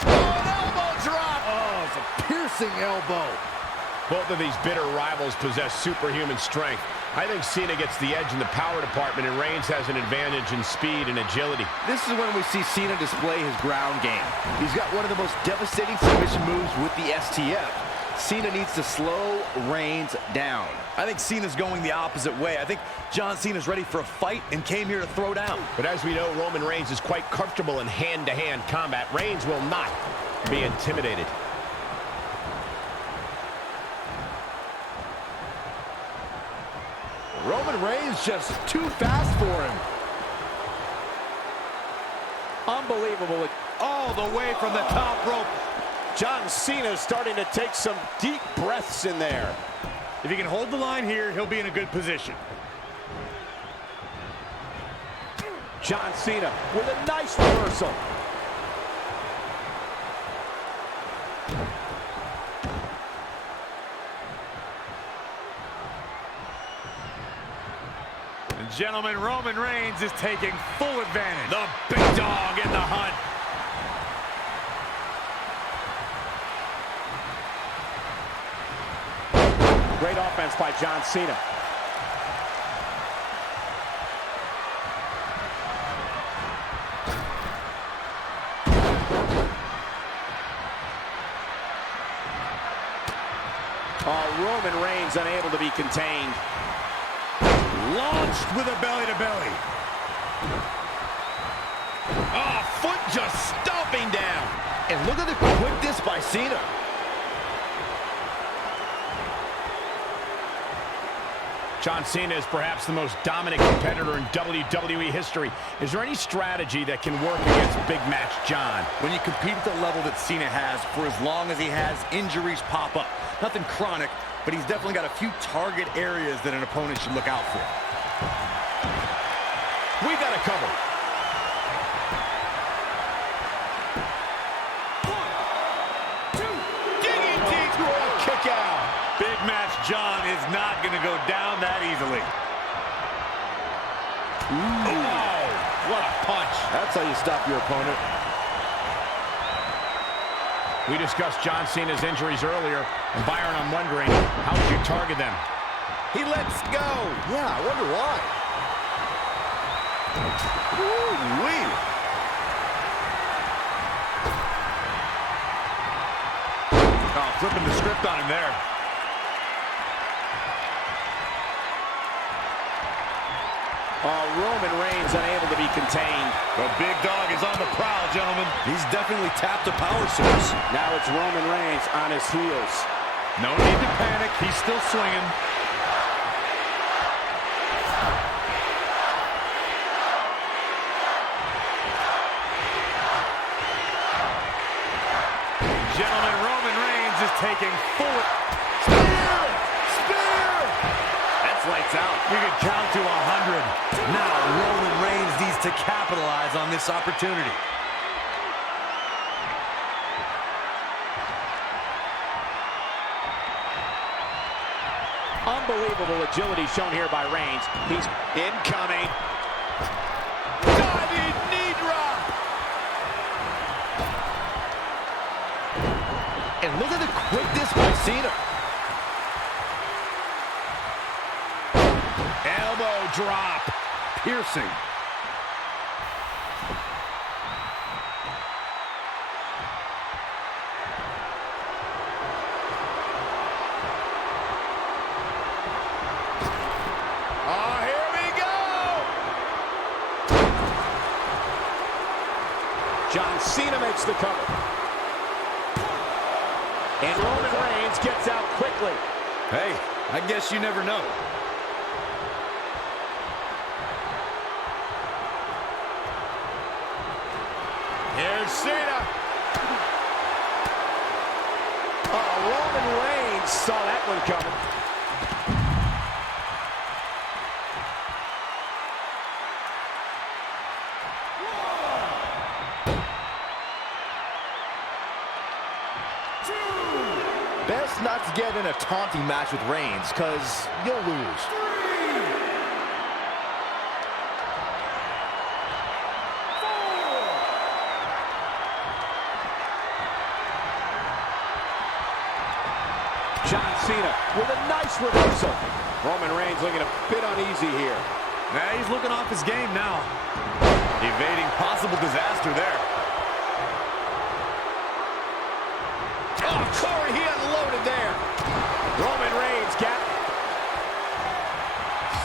Elbow drop! Oh, it's a piercing elbow. Both of these bitter rivals possess superhuman strength. I think Cena gets the edge in the power department, and Reigns has an advantage in speed and agility. This is when we see Cena display his ground game. He's got one of the most devastating submission moves with the STF. Cena needs to slow Reigns down. I think Cena's going the opposite way. I think John Cena's ready for a fight and came here to throw down. But as we know, Roman Reigns is quite comfortable in hand-to-hand combat. Reigns will not be intimidated. Roman Reigns just too fast for him. Unbelievable. All the way from the top rope. John Cena is starting to take some deep breaths in there. If he can hold the line here, he'll be in a good position. John Cena with a nice reversal. And gentlemen, Roman Reigns is taking full advantage. The big dog in the hunt. Great offense by John Cena. Roman Reigns unable to be contained. Launched with a belly-to-belly. Oh, foot just stomping down. And look at the quickness by Cena. John Cena is perhaps the most dominant competitor in WWE history. Is there any strategy that can work against Big Match John? When you compete at the level that Cena has, for as long as he has, injuries pop up. Nothing chronic, but he's definitely got a few target areas that an opponent should look out for. We got it covered. Big Match John is not going to go down that easily. Oh, what a punch. That's how you stop your opponent. We discussed John Cena's injuries earlier, and Byron, I'm wondering, how would you target them? He lets go. Yeah, I wonder why. Ooh-wee. Oh, flipping the script on him there. Roman Reigns unable to be contained. The big dog is on the prowl, gentlemen. He's definitely tapped a power source. Now it's Roman Reigns on his heels. No need to panic. He's still swinging. Gentlemen, Roman Reigns is taking full... Spear! Spear! That's lights out. You can count to 100. Now Roman Reigns needs to capitalize on this opportunity. Unbelievable agility shown here by Reigns. He's incoming. Diving knee drop. And look at the quickness by Cena. Elbow drop. Piercing. Oh, here we go. John Cena makes the cover. And Roman Reigns gets out quickly. Hey, I guess you never know. Here's Cena. Roman Reigns saw that one coming. Best not to get in a taunting match with Reigns, because you'll lose. John Cena with a nice reversal. Roman Reigns looking a bit uneasy here. Yeah, he's looking off his game now. Evading possible disaster there. Oh, Corey, he unloaded there. Roman Reigns got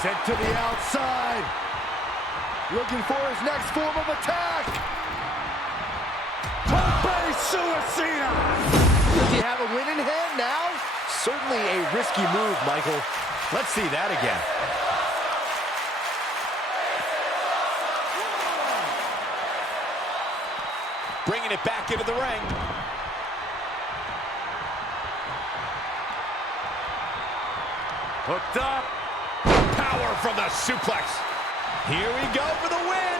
Sent to the outside. Looking for his next form of attack. Tope Suicida. Does he have a win in hand now? Certainly a risky move, Michael. Let's see that again. bringing it back into the ring. Hooked up. Power from the suplex. Here we go for the win.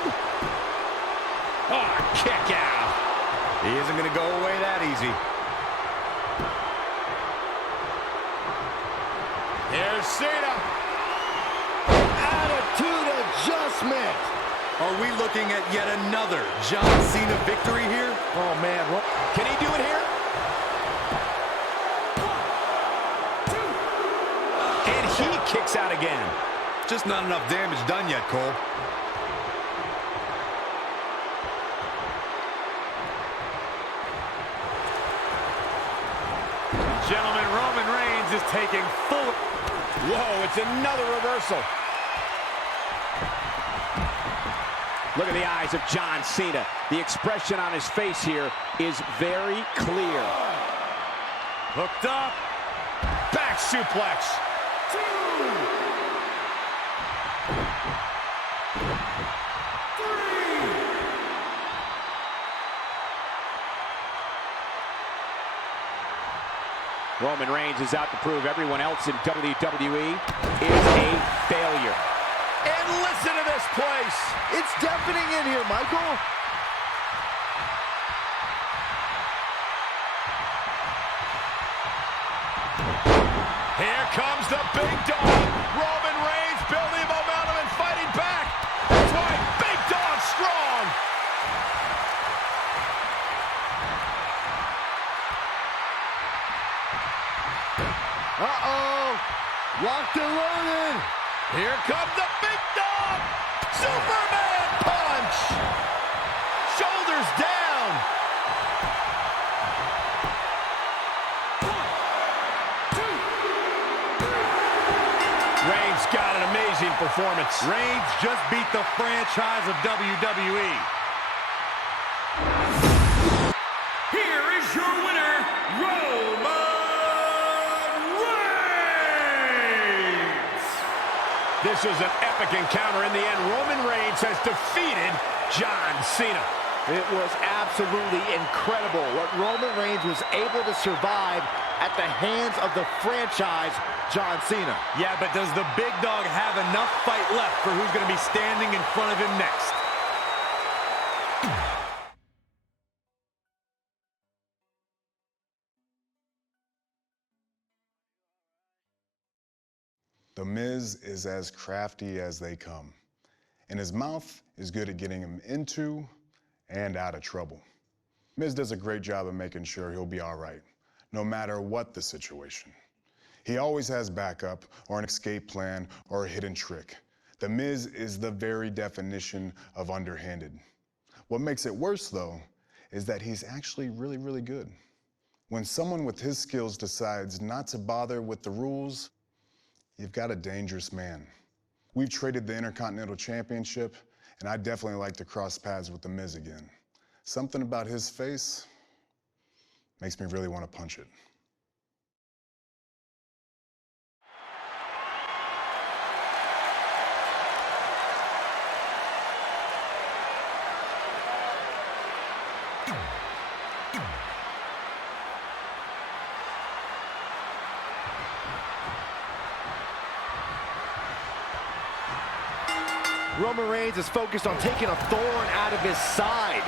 Oh, kick out. He isn't going to go away that easy. Cena. Attitude adjustment. Are we looking at yet another John Cena victory here? Oh, man. Can he do it here? And he kicks out again. Just not enough damage done yet, Cole. Gentlemen, Roman Reigns is taking full... Whoa, it's another reversal. Look at the eyes of John Cena. The expression on his face here is very clear. Hooked up. Back suplex. Roman Reigns is out to prove everyone else in WWE is a failure. And listen to this place. It's deafening in here, Michael. Here comes the big dog. Roman Reigns building momentum and fighting back. That's right, big dog strong. Locked and loaded. Here comes the big dog. Superman punch. Shoulders down. Reigns got an amazing performance. Reigns just beat the franchise of WWE. Here is your winner, Roman Reigns. This was an epic encounter. In the end, Roman Reigns has defeated John Cena. It was absolutely incredible what Roman Reigns was able to survive at the hands of the franchise, John Cena. Yeah, but does the big dog have enough fight left for who's going to be standing in front of him next? The Miz is as crafty as they come, and his mouth is good at getting him into and out of trouble. Miz does a great job of making sure he'll be all right, no matter what the situation. He always has backup or an escape plan or a hidden trick. The Miz is the very definition of underhanded. What makes it worse, though, is that he's actually really, really good. When someone with his skills decides not to bother with the rules, you've got a dangerous man. We've traded the Intercontinental Championship, and I'd definitely like to cross paths with The Miz again. Something about his face makes me really want to punch it. Roman Reigns is focused on taking a thorn out of his side.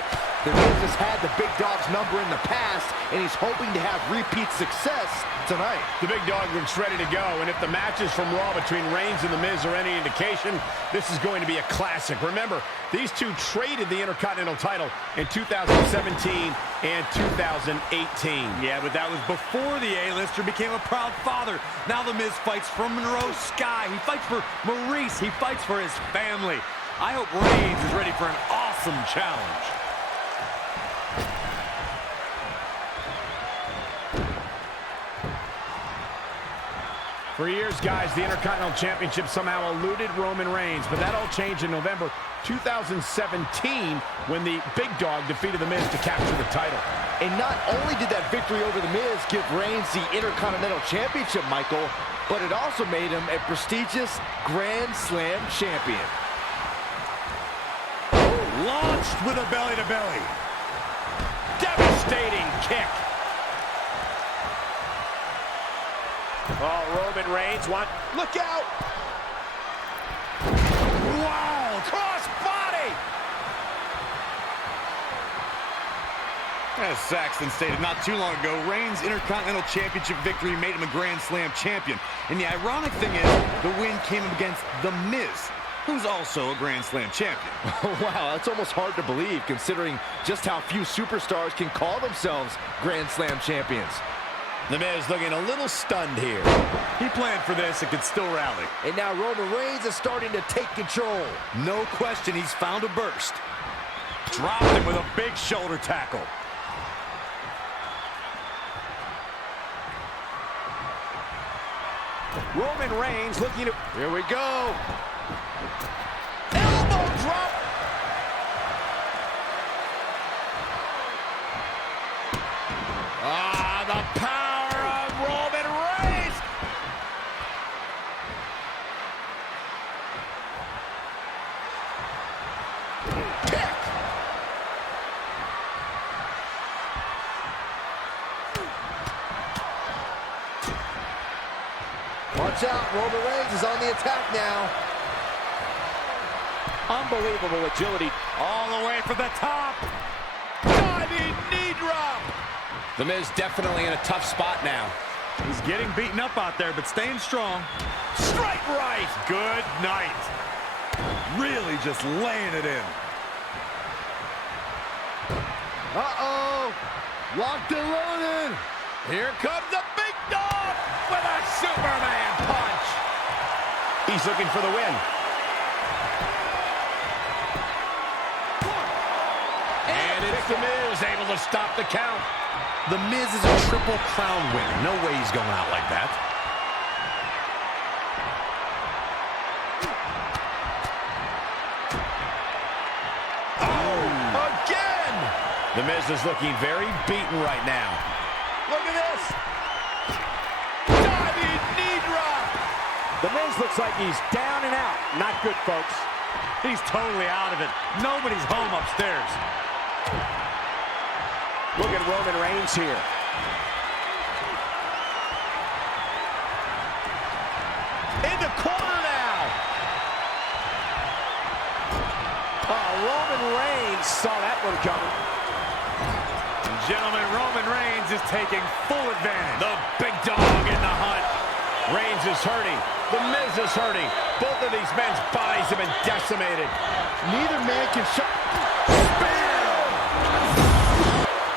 The Miz has had the big dog's number in the past, and he's hoping to have repeat success tonight. The big dog looks ready to go, and if the matches from Raw between Reigns and The Miz are any indication, this is going to be a classic. Remember, these two traded the Intercontinental title in 2017 and 2018. Yeah, but that was before the A-lister became a proud father. Now The Miz fights for Monroe Sky. He fights for Maurice. He fights for his family. I hope Reigns is ready for an awesome challenge. For years, guys, the Intercontinental Championship somehow eluded Roman Reigns, but that all changed in November 2017 when the big dog defeated The Miz to capture the title. And not only did that victory over The Miz give Reigns the Intercontinental Championship, Michael, but it also made him a prestigious Grand Slam champion. Launched with a belly-to-belly. Devastating kick. Oh, Roman Reigns look out! Wow, cross body. As Saxton stated not too long ago, Reigns' Intercontinental Championship victory made him a Grand Slam champion. And the ironic thing is, the win came against The Miz, who's also a Grand Slam champion. Wow, that's almost hard to believe, considering just how few superstars can call themselves Grand Slam champions. The Miz looking a little stunned here. He planned for this and could still rally. And now Roman Reigns is starting to take control. No question, he's found a burst. Dropped him with a big shoulder tackle. Roman Reigns looking to... Here we go. Elbow drop. Ah, the power of Roman Reigns. Kick. Watch out, Roman Reigns is on the attack now. Unbelievable agility. All the way for the top. Diving knee drop. The Miz definitely in a tough spot now. He's getting beaten up out there, but staying strong. Straight right. Good night. Really just laying it in. Uh-oh. Locked and loaded. Here comes the big dog with a Superman punch. He's looking for the win. And it's The Miz able to stop the count. The Miz is a Triple Crown winner. No way he's going out like that. Oh, again! The Miz is looking very beaten right now. Look at this. Diving knee drop. The Miz looks like he's down and out. Not good, folks. He's totally out of it. Nobody's home upstairs. Look at Roman Reigns here. In the corner now. Oh, Roman Reigns saw that one coming. Gentlemen, Roman Reigns is taking full advantage. The big dog in the hunt. Reigns is hurting. The Miz is hurting. Both of these men's bodies have been decimated. Neither man can show.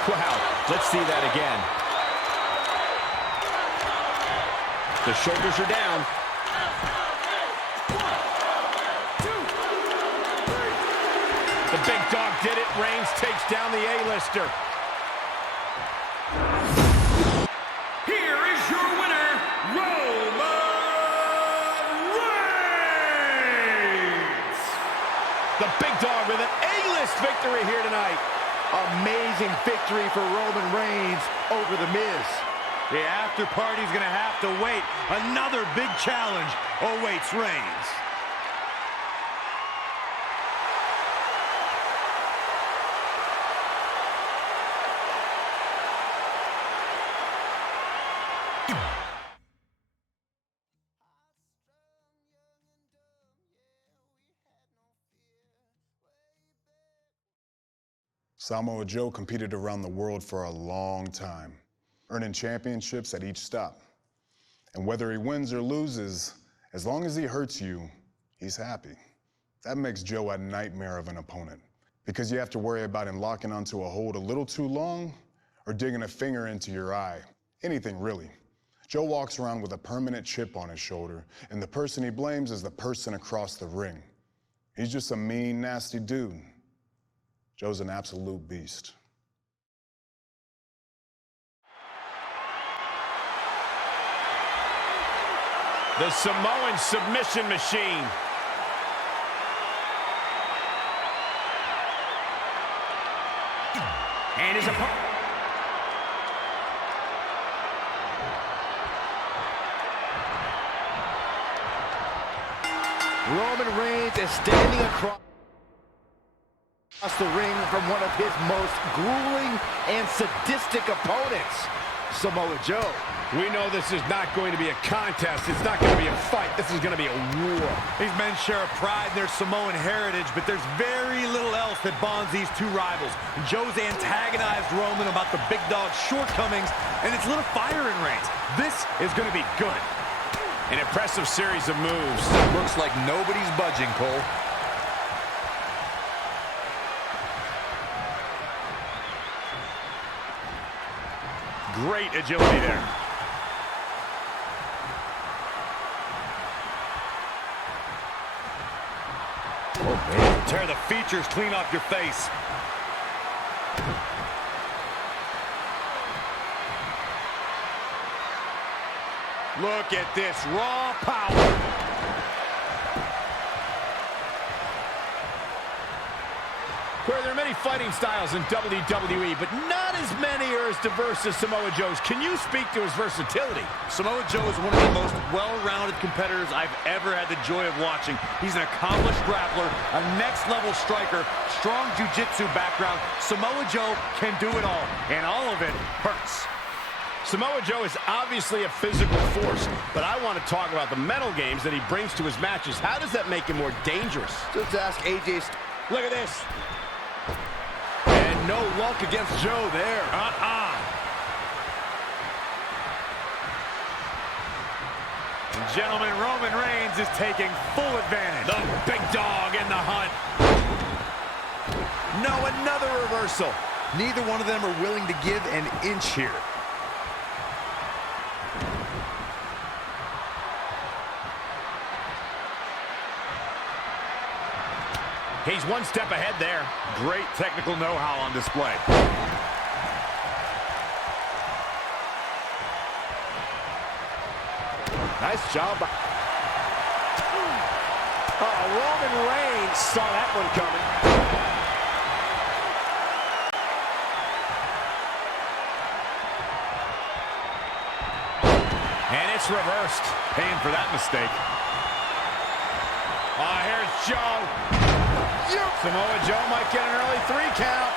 Wow, let's see that again. The shoulders are down. The big dog did it. Reigns takes down the A-lister. Here is your winner, Roman Reigns! The big dog with an A-list victory here tonight. Amazing victory for Roman Reigns over The Miz. The after party's gonna have to wait. Another big challenge awaits Reigns. Samoa Joe competed around the world for a long time, earning championships at each stop. And whether he wins or loses, as long as he hurts you, he's happy. That makes Joe a nightmare of an opponent, because you have to worry about him locking onto a hold a little too long or digging a finger into your eye. Anything, really. Joe walks around with a permanent chip on his shoulder, and the person he blames is the person across the ring. He's just a mean, nasty dude. Joe's an absolute beast. The Samoan submission machine. And his opponent. Roman Reigns is standing across the ring from one of his most grueling and sadistic opponents, Samoa Joe. We know this is not going to be a contest. It's not going to be a fight. This is going to be a war. These men share a pride in their Samoan heritage, but there's very little else that bonds these two rivals. Joe's antagonized Roman out the big dog's shortcomings, and it's lit a fire in Reigns. This is going to be good. An impressive series of moves. Looks like nobody's budging, Cole. Great agility there. Oh, man. Tear the features clean off your face. Look at this raw power. Corey, there are many fighting styles in WWE, but not as many or as diverse as Samoa Joe's. Can you speak to his versatility? Samoa Joe is one of the most well-rounded competitors I've ever had the joy of watching. He's an accomplished grappler, a next-level striker, strong jiu-jitsu background. Samoa Joe can do it all, and all of it hurts. Samoa Joe is obviously a physical force, but I want to talk about the mental games that he brings to his matches. How does that make him more dangerous? Just ask AJ's. Look at this. And no luck against Joe there. Gentlemen, Roman Reigns is taking full advantage. The big dog in the hunt. No, another reversal. Neither one of them are willing to give an inch here. He's one step ahead there. Great technical know-how on display. Nice job. Oh, Roman Reigns saw that one coming. And it's reversed. Paying for that mistake. Oh, here's Joe. Samoa Joe might get an early 3 count.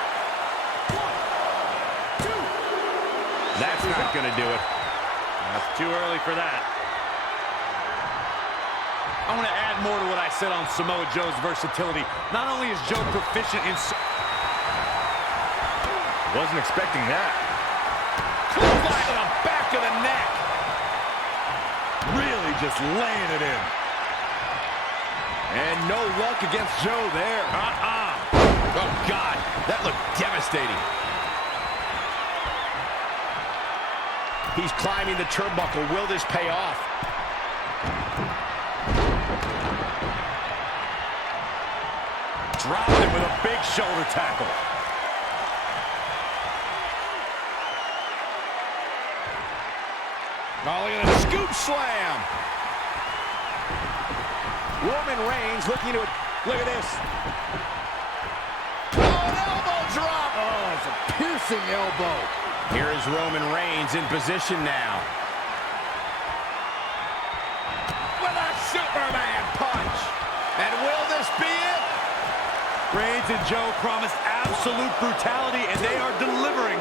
1, 2. That's not going to do it. That's too early for that. I want to add more to what I said on Samoa Joe's versatility. Not only is Joe proficient in... Wasn't expecting that. Clothesline to the back of the neck. Really just laying it in. And no luck against Joe there. Oh, God. That looked devastating. He's climbing the turnbuckle. Will this pay off? Dropped him with a big shoulder tackle. Oh, look at the scoop slam. Roman Reigns looking to... Look at this. Oh, an elbow drop. Oh, it's a piercing elbow. Here is Roman Reigns in position now. With a Superman punch. And will this be it? Reigns and Joe promised absolute brutality, and they are delivering.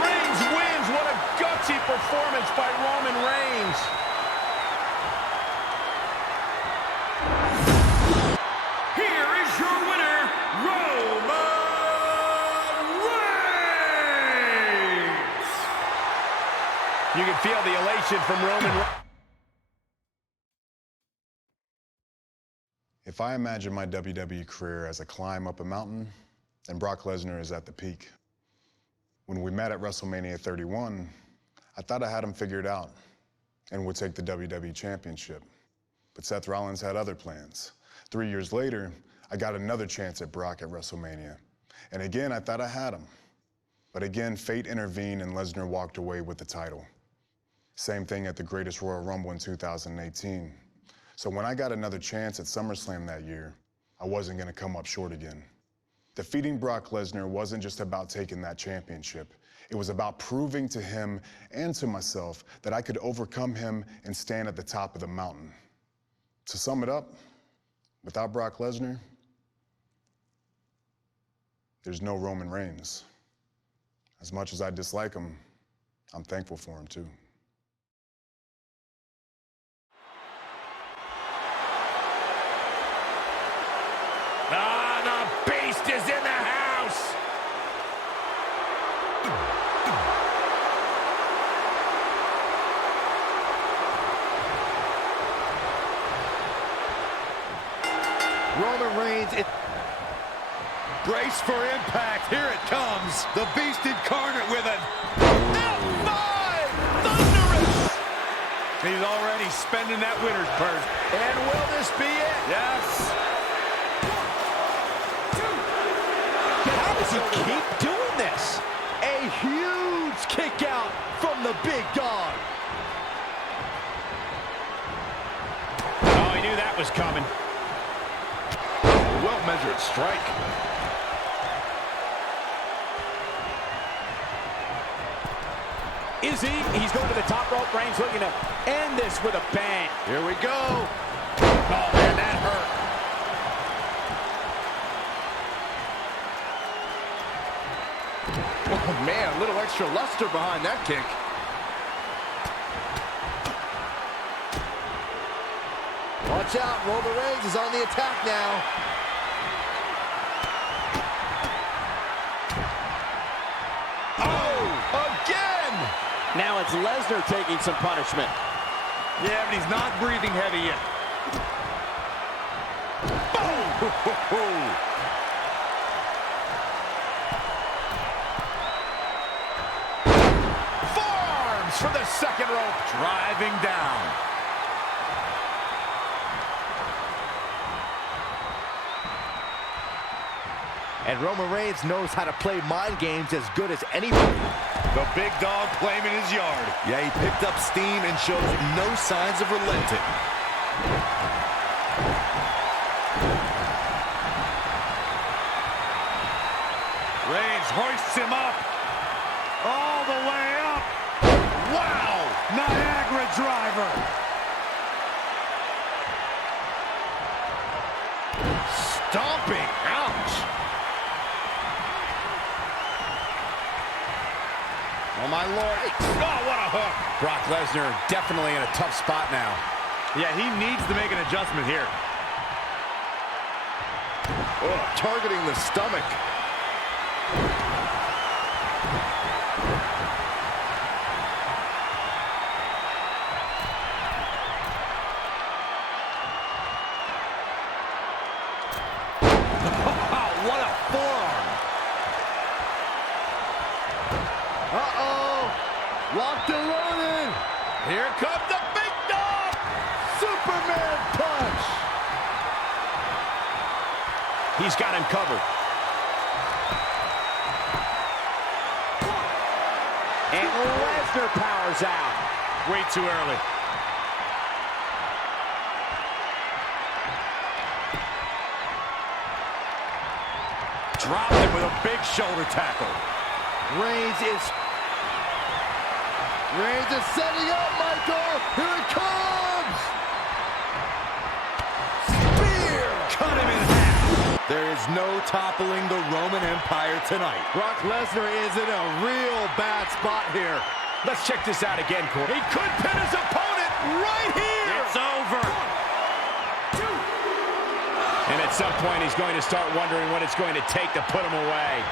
Reigns wins. What a gutsy performance by Roman Reigns. Here is your winner, Roman Reigns! You can feel the elation from Roman Reigns. If I imagine my WWE career as a climb up a mountain, then Brock Lesnar is at the peak. When we met at WrestleMania 31, I thought I had him figured out and would take the WWE Championship. But Seth Rollins had other plans. 3 years later, I got another chance at Brock at WrestleMania. And again, I thought I had him. But again, fate intervened and Lesnar walked away with the title. Same thing at the Greatest Royal Rumble in 2018. So when I got another chance at SummerSlam that year, I wasn't going to come up short again. Defeating Brock Lesnar wasn't just about taking that championship. It was about proving to him and to myself that I could overcome him and stand at the top of the mountain. To sum it up, without Brock Lesnar, there's no Roman Reigns. As much as I dislike him, I'm thankful for him too. Ah, the beast is in the house. Roman Reigns. Brace for impact. Here it comes. The Beast incarnate with an F5! Thunderous! He's already spending that winner's purse. And will this be it? Yes. How does he keep doing this? A huge kick out from the big dog. Oh, he knew that was coming. Well-measured strike. Is he? He's going to the top rope. Reigns looking to end this with a bang. Here we go. Oh, man, that hurt. Oh, man, a little extra luster behind that kick. Watch out, Roman Reigns is on the attack now. Now it's Lesnar taking some punishment. Yeah, but he's not breathing heavy yet. Boom! Forearms from the second rope. Driving down. And Roman Reigns knows how to play mind games as good as anybody. The big dog claiming his yard. Yeah, he picked up steam and shows no signs of relenting. Reigns hoists him up. All the way up. Wow! Niagara driver. Stomping. Ouch. Oh, my Lord. Oh, what a hook. Brock Lesnar definitely in a tough spot now. Yeah, he needs to make an adjustment here. Oh, targeting the stomach. What a forearm. Uh-oh. Locked and loaded. Here comes the big dog. Superman punch. He's got him covered. And Lesnar powers out. Way too early. Dropped him with a big shoulder tackle. Reigns is setting up, Michael. Here it comes. Spear. Cut him in half. There is no toppling the Roman Empire tonight. Brock Lesnar is in a real bad spot here. Let's check this out again, Corey. He could pin his opponent right here. It's over. And at some point, he's going to start wondering what it's going to take to put him away.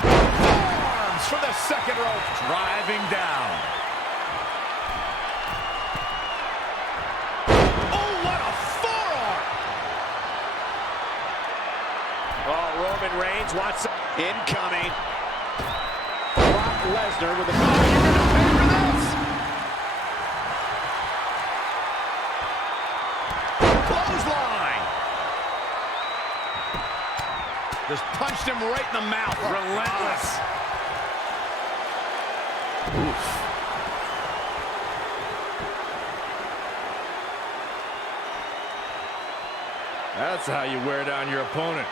Arms for the second rope. Driving down. Oh, what a forearm. Oh, Roman Reigns wants incoming. Brock Lesnar with a... Just punched him right in the mouth. Relentless. Oof. That's how you wear down your opponent.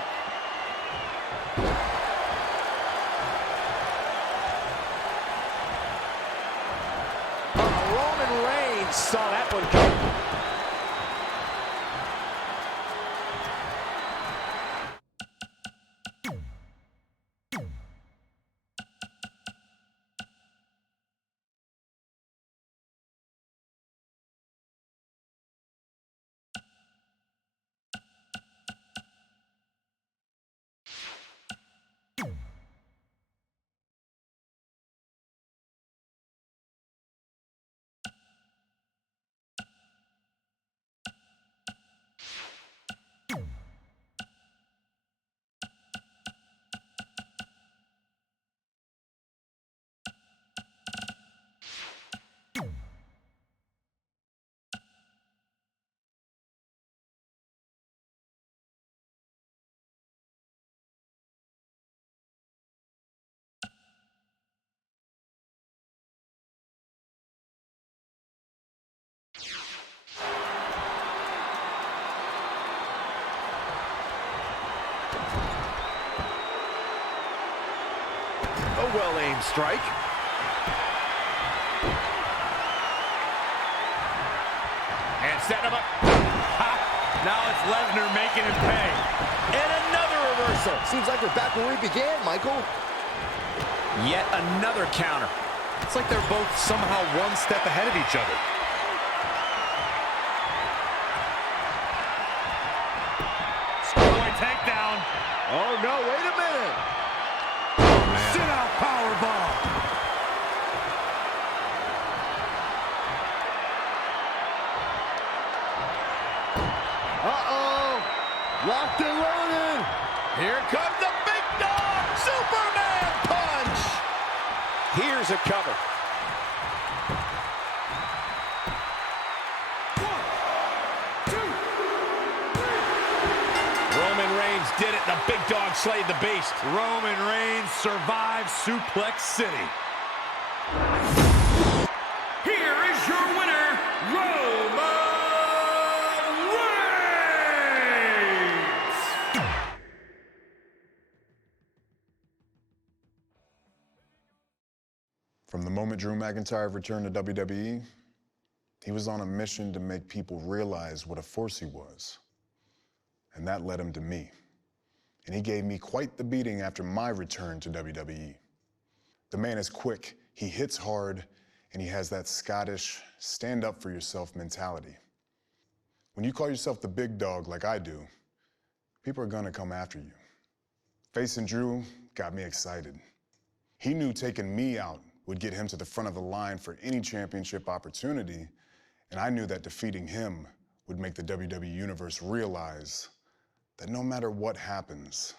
Roman Reigns saw that one coming. A well-aimed strike. And setting him up. Now it's Lesnar making him pay. And another reversal. Seems like we're back where we began, Michael. Yet another counter. It's like they're both somehow one step ahead of each other. Schoolboy takedown. Oh, no, wait a minute. Sit-out powerbomb. Uh-oh. Locked and loaded. Here comes the big dog. Superman punch. Here's a cover. Roman Reigns did it. The big dog slayed the beast. Roman Reigns survives Suplex City. Here is your winner, Roman Reigns! From the moment Drew McIntyre returned to WWE, he was on a mission to make people realize what a force he was. And that led him to me. And he gave me quite the beating after my return to WWE. The man is quick, he hits hard, and he has that Scottish stand-up-for-yourself mentality. When you call yourself the big dog like I do, people are gonna come after you. Facing Drew got me excited. He knew taking me out would get him to the front of the line for any championship opportunity, and I knew that defeating him would make the WWE Universe realize that no matter what happens,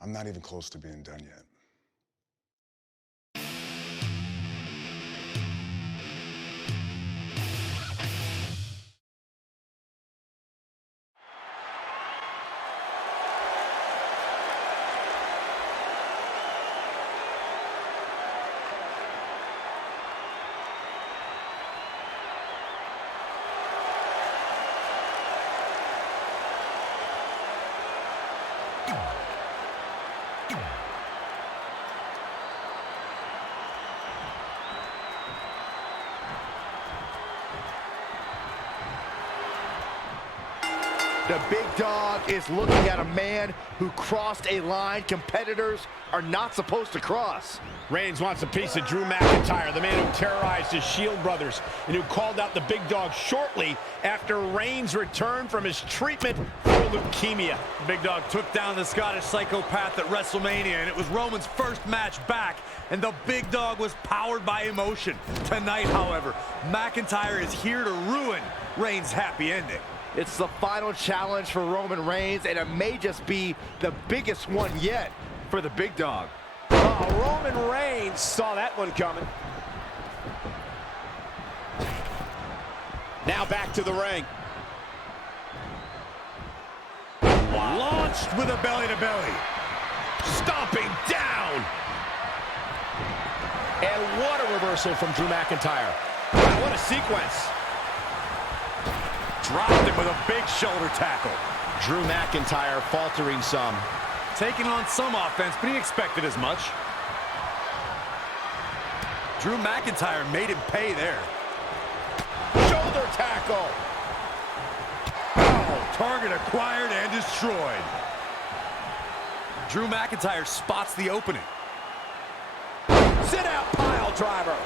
I'm not even close to being done yet. The big dog is looking at a man who crossed a line competitors are not supposed to cross. Reigns wants a piece of Drew McIntyre, the man who terrorized his Shield brothers and who called out the big dog shortly after Reigns returned from his treatment for leukemia. Big Dog took down the Scottish psychopath at WrestleMania, and it was Roman's first match back, and the Big Dog was powered by emotion. Tonight, however, McIntyre is here to ruin Reigns' happy ending. It's the final challenge for Roman Reigns, and it may just be the biggest one yet for the big dog. Roman Reigns saw that one coming. Now back to the ring. Wow. Launched with a belly-to-belly. Stomping down. And what a reversal from Drew McIntyre. Wow, what a sequence. Dropped him with a big shoulder tackle. Drew McIntyre faltering some. Taking on some offense, but he expected as much. Drew McIntyre made him pay there. Shoulder tackle. Oh, target acquired and destroyed. Drew McIntyre spots the opening. Sit out pile driver.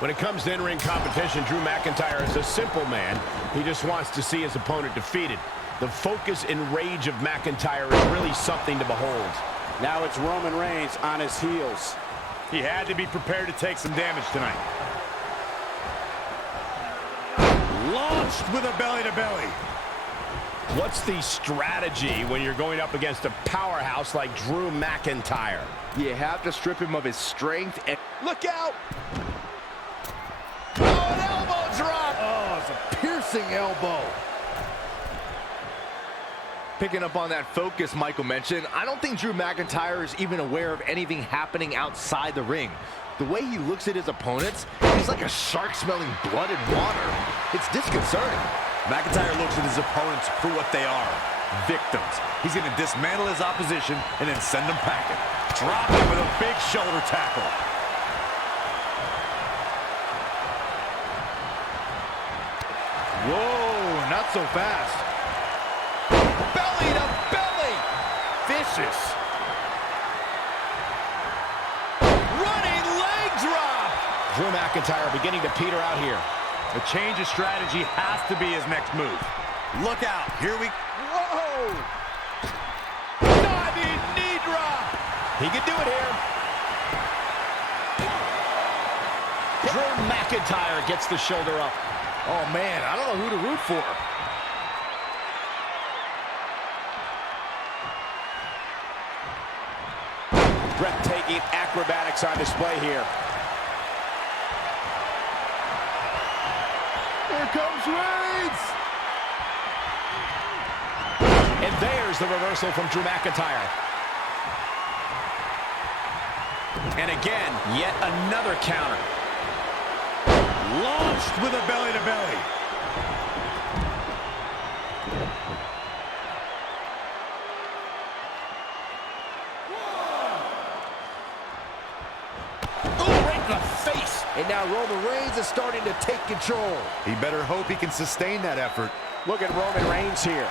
When it comes to in-ring competition, Drew McIntyre is a simple man. He just wants to see his opponent defeated. The focus and rage of McIntyre is really something to behold. Now it's Roman Reigns on his heels. He had to be prepared to take some damage tonight. Launched with a belly-to-belly. What's the strategy when you're going up against a powerhouse like Drew McIntyre? You have to strip him of his strength and... Look out! Oh, an elbow drop! Oh, it's a piercing elbow. Picking up on that focus Michael mentioned, I don't think Drew McIntyre is even aware of anything happening outside the ring. The way he looks at his opponents, he's like a shark smelling blood and water. It's disconcerting. McIntyre looks at his opponents for what they are, victims. He's going to dismantle his opposition and then send them packing. Drop him with a big shoulder tackle. Whoa, not so fast. Belly to belly. Vicious. Running leg drop. Drew McIntyre beginning to peter out here. A change of strategy has to be his next move. Look out. Here we... Whoa! Diving knee drop. He can do it here. Drew McIntyre gets the shoulder up. Oh, man, I don't know who to root for. Breathtaking acrobatics on display here. Here comes Reigns! And there's the reversal from Drew McIntyre. And again, yet another counter. Launched with a belly-to-belly. Right in the face. And now Roman Reigns is starting to take control. He better hope he can sustain that effort. Look at Roman Reigns here.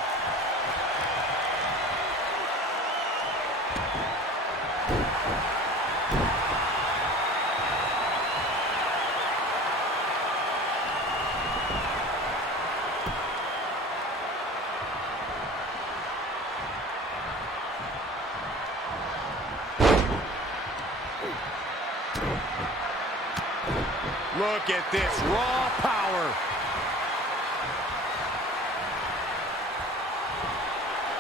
Look at this raw power.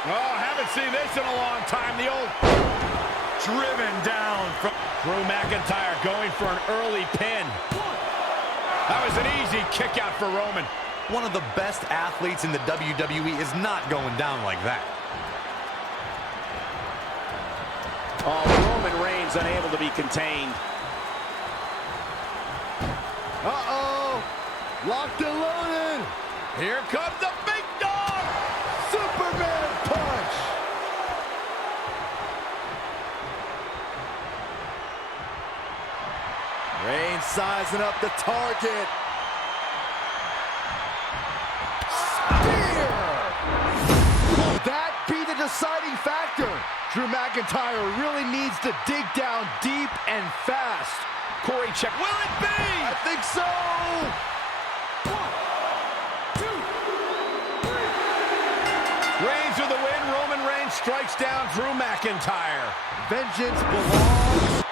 Oh, haven't seen this in a long time. The old driven down from Drew McIntyre going for an early pin. That was an easy kick out for Roman. One of the best athletes in the WWE is not going down like that. Oh, Roman Reigns unable to be contained. Uh-oh. Locked and loaded. Here comes the big dog. Superman punch. Reigns sizing up the target. Spear! Will that be the deciding factor? Drew McIntyre really needs to dig down deep and fast. Corey, check. Will it be? I think so. 1, 2, 3. Reigns with the win. Roman Reigns strikes down Drew McIntyre. Vengeance belongs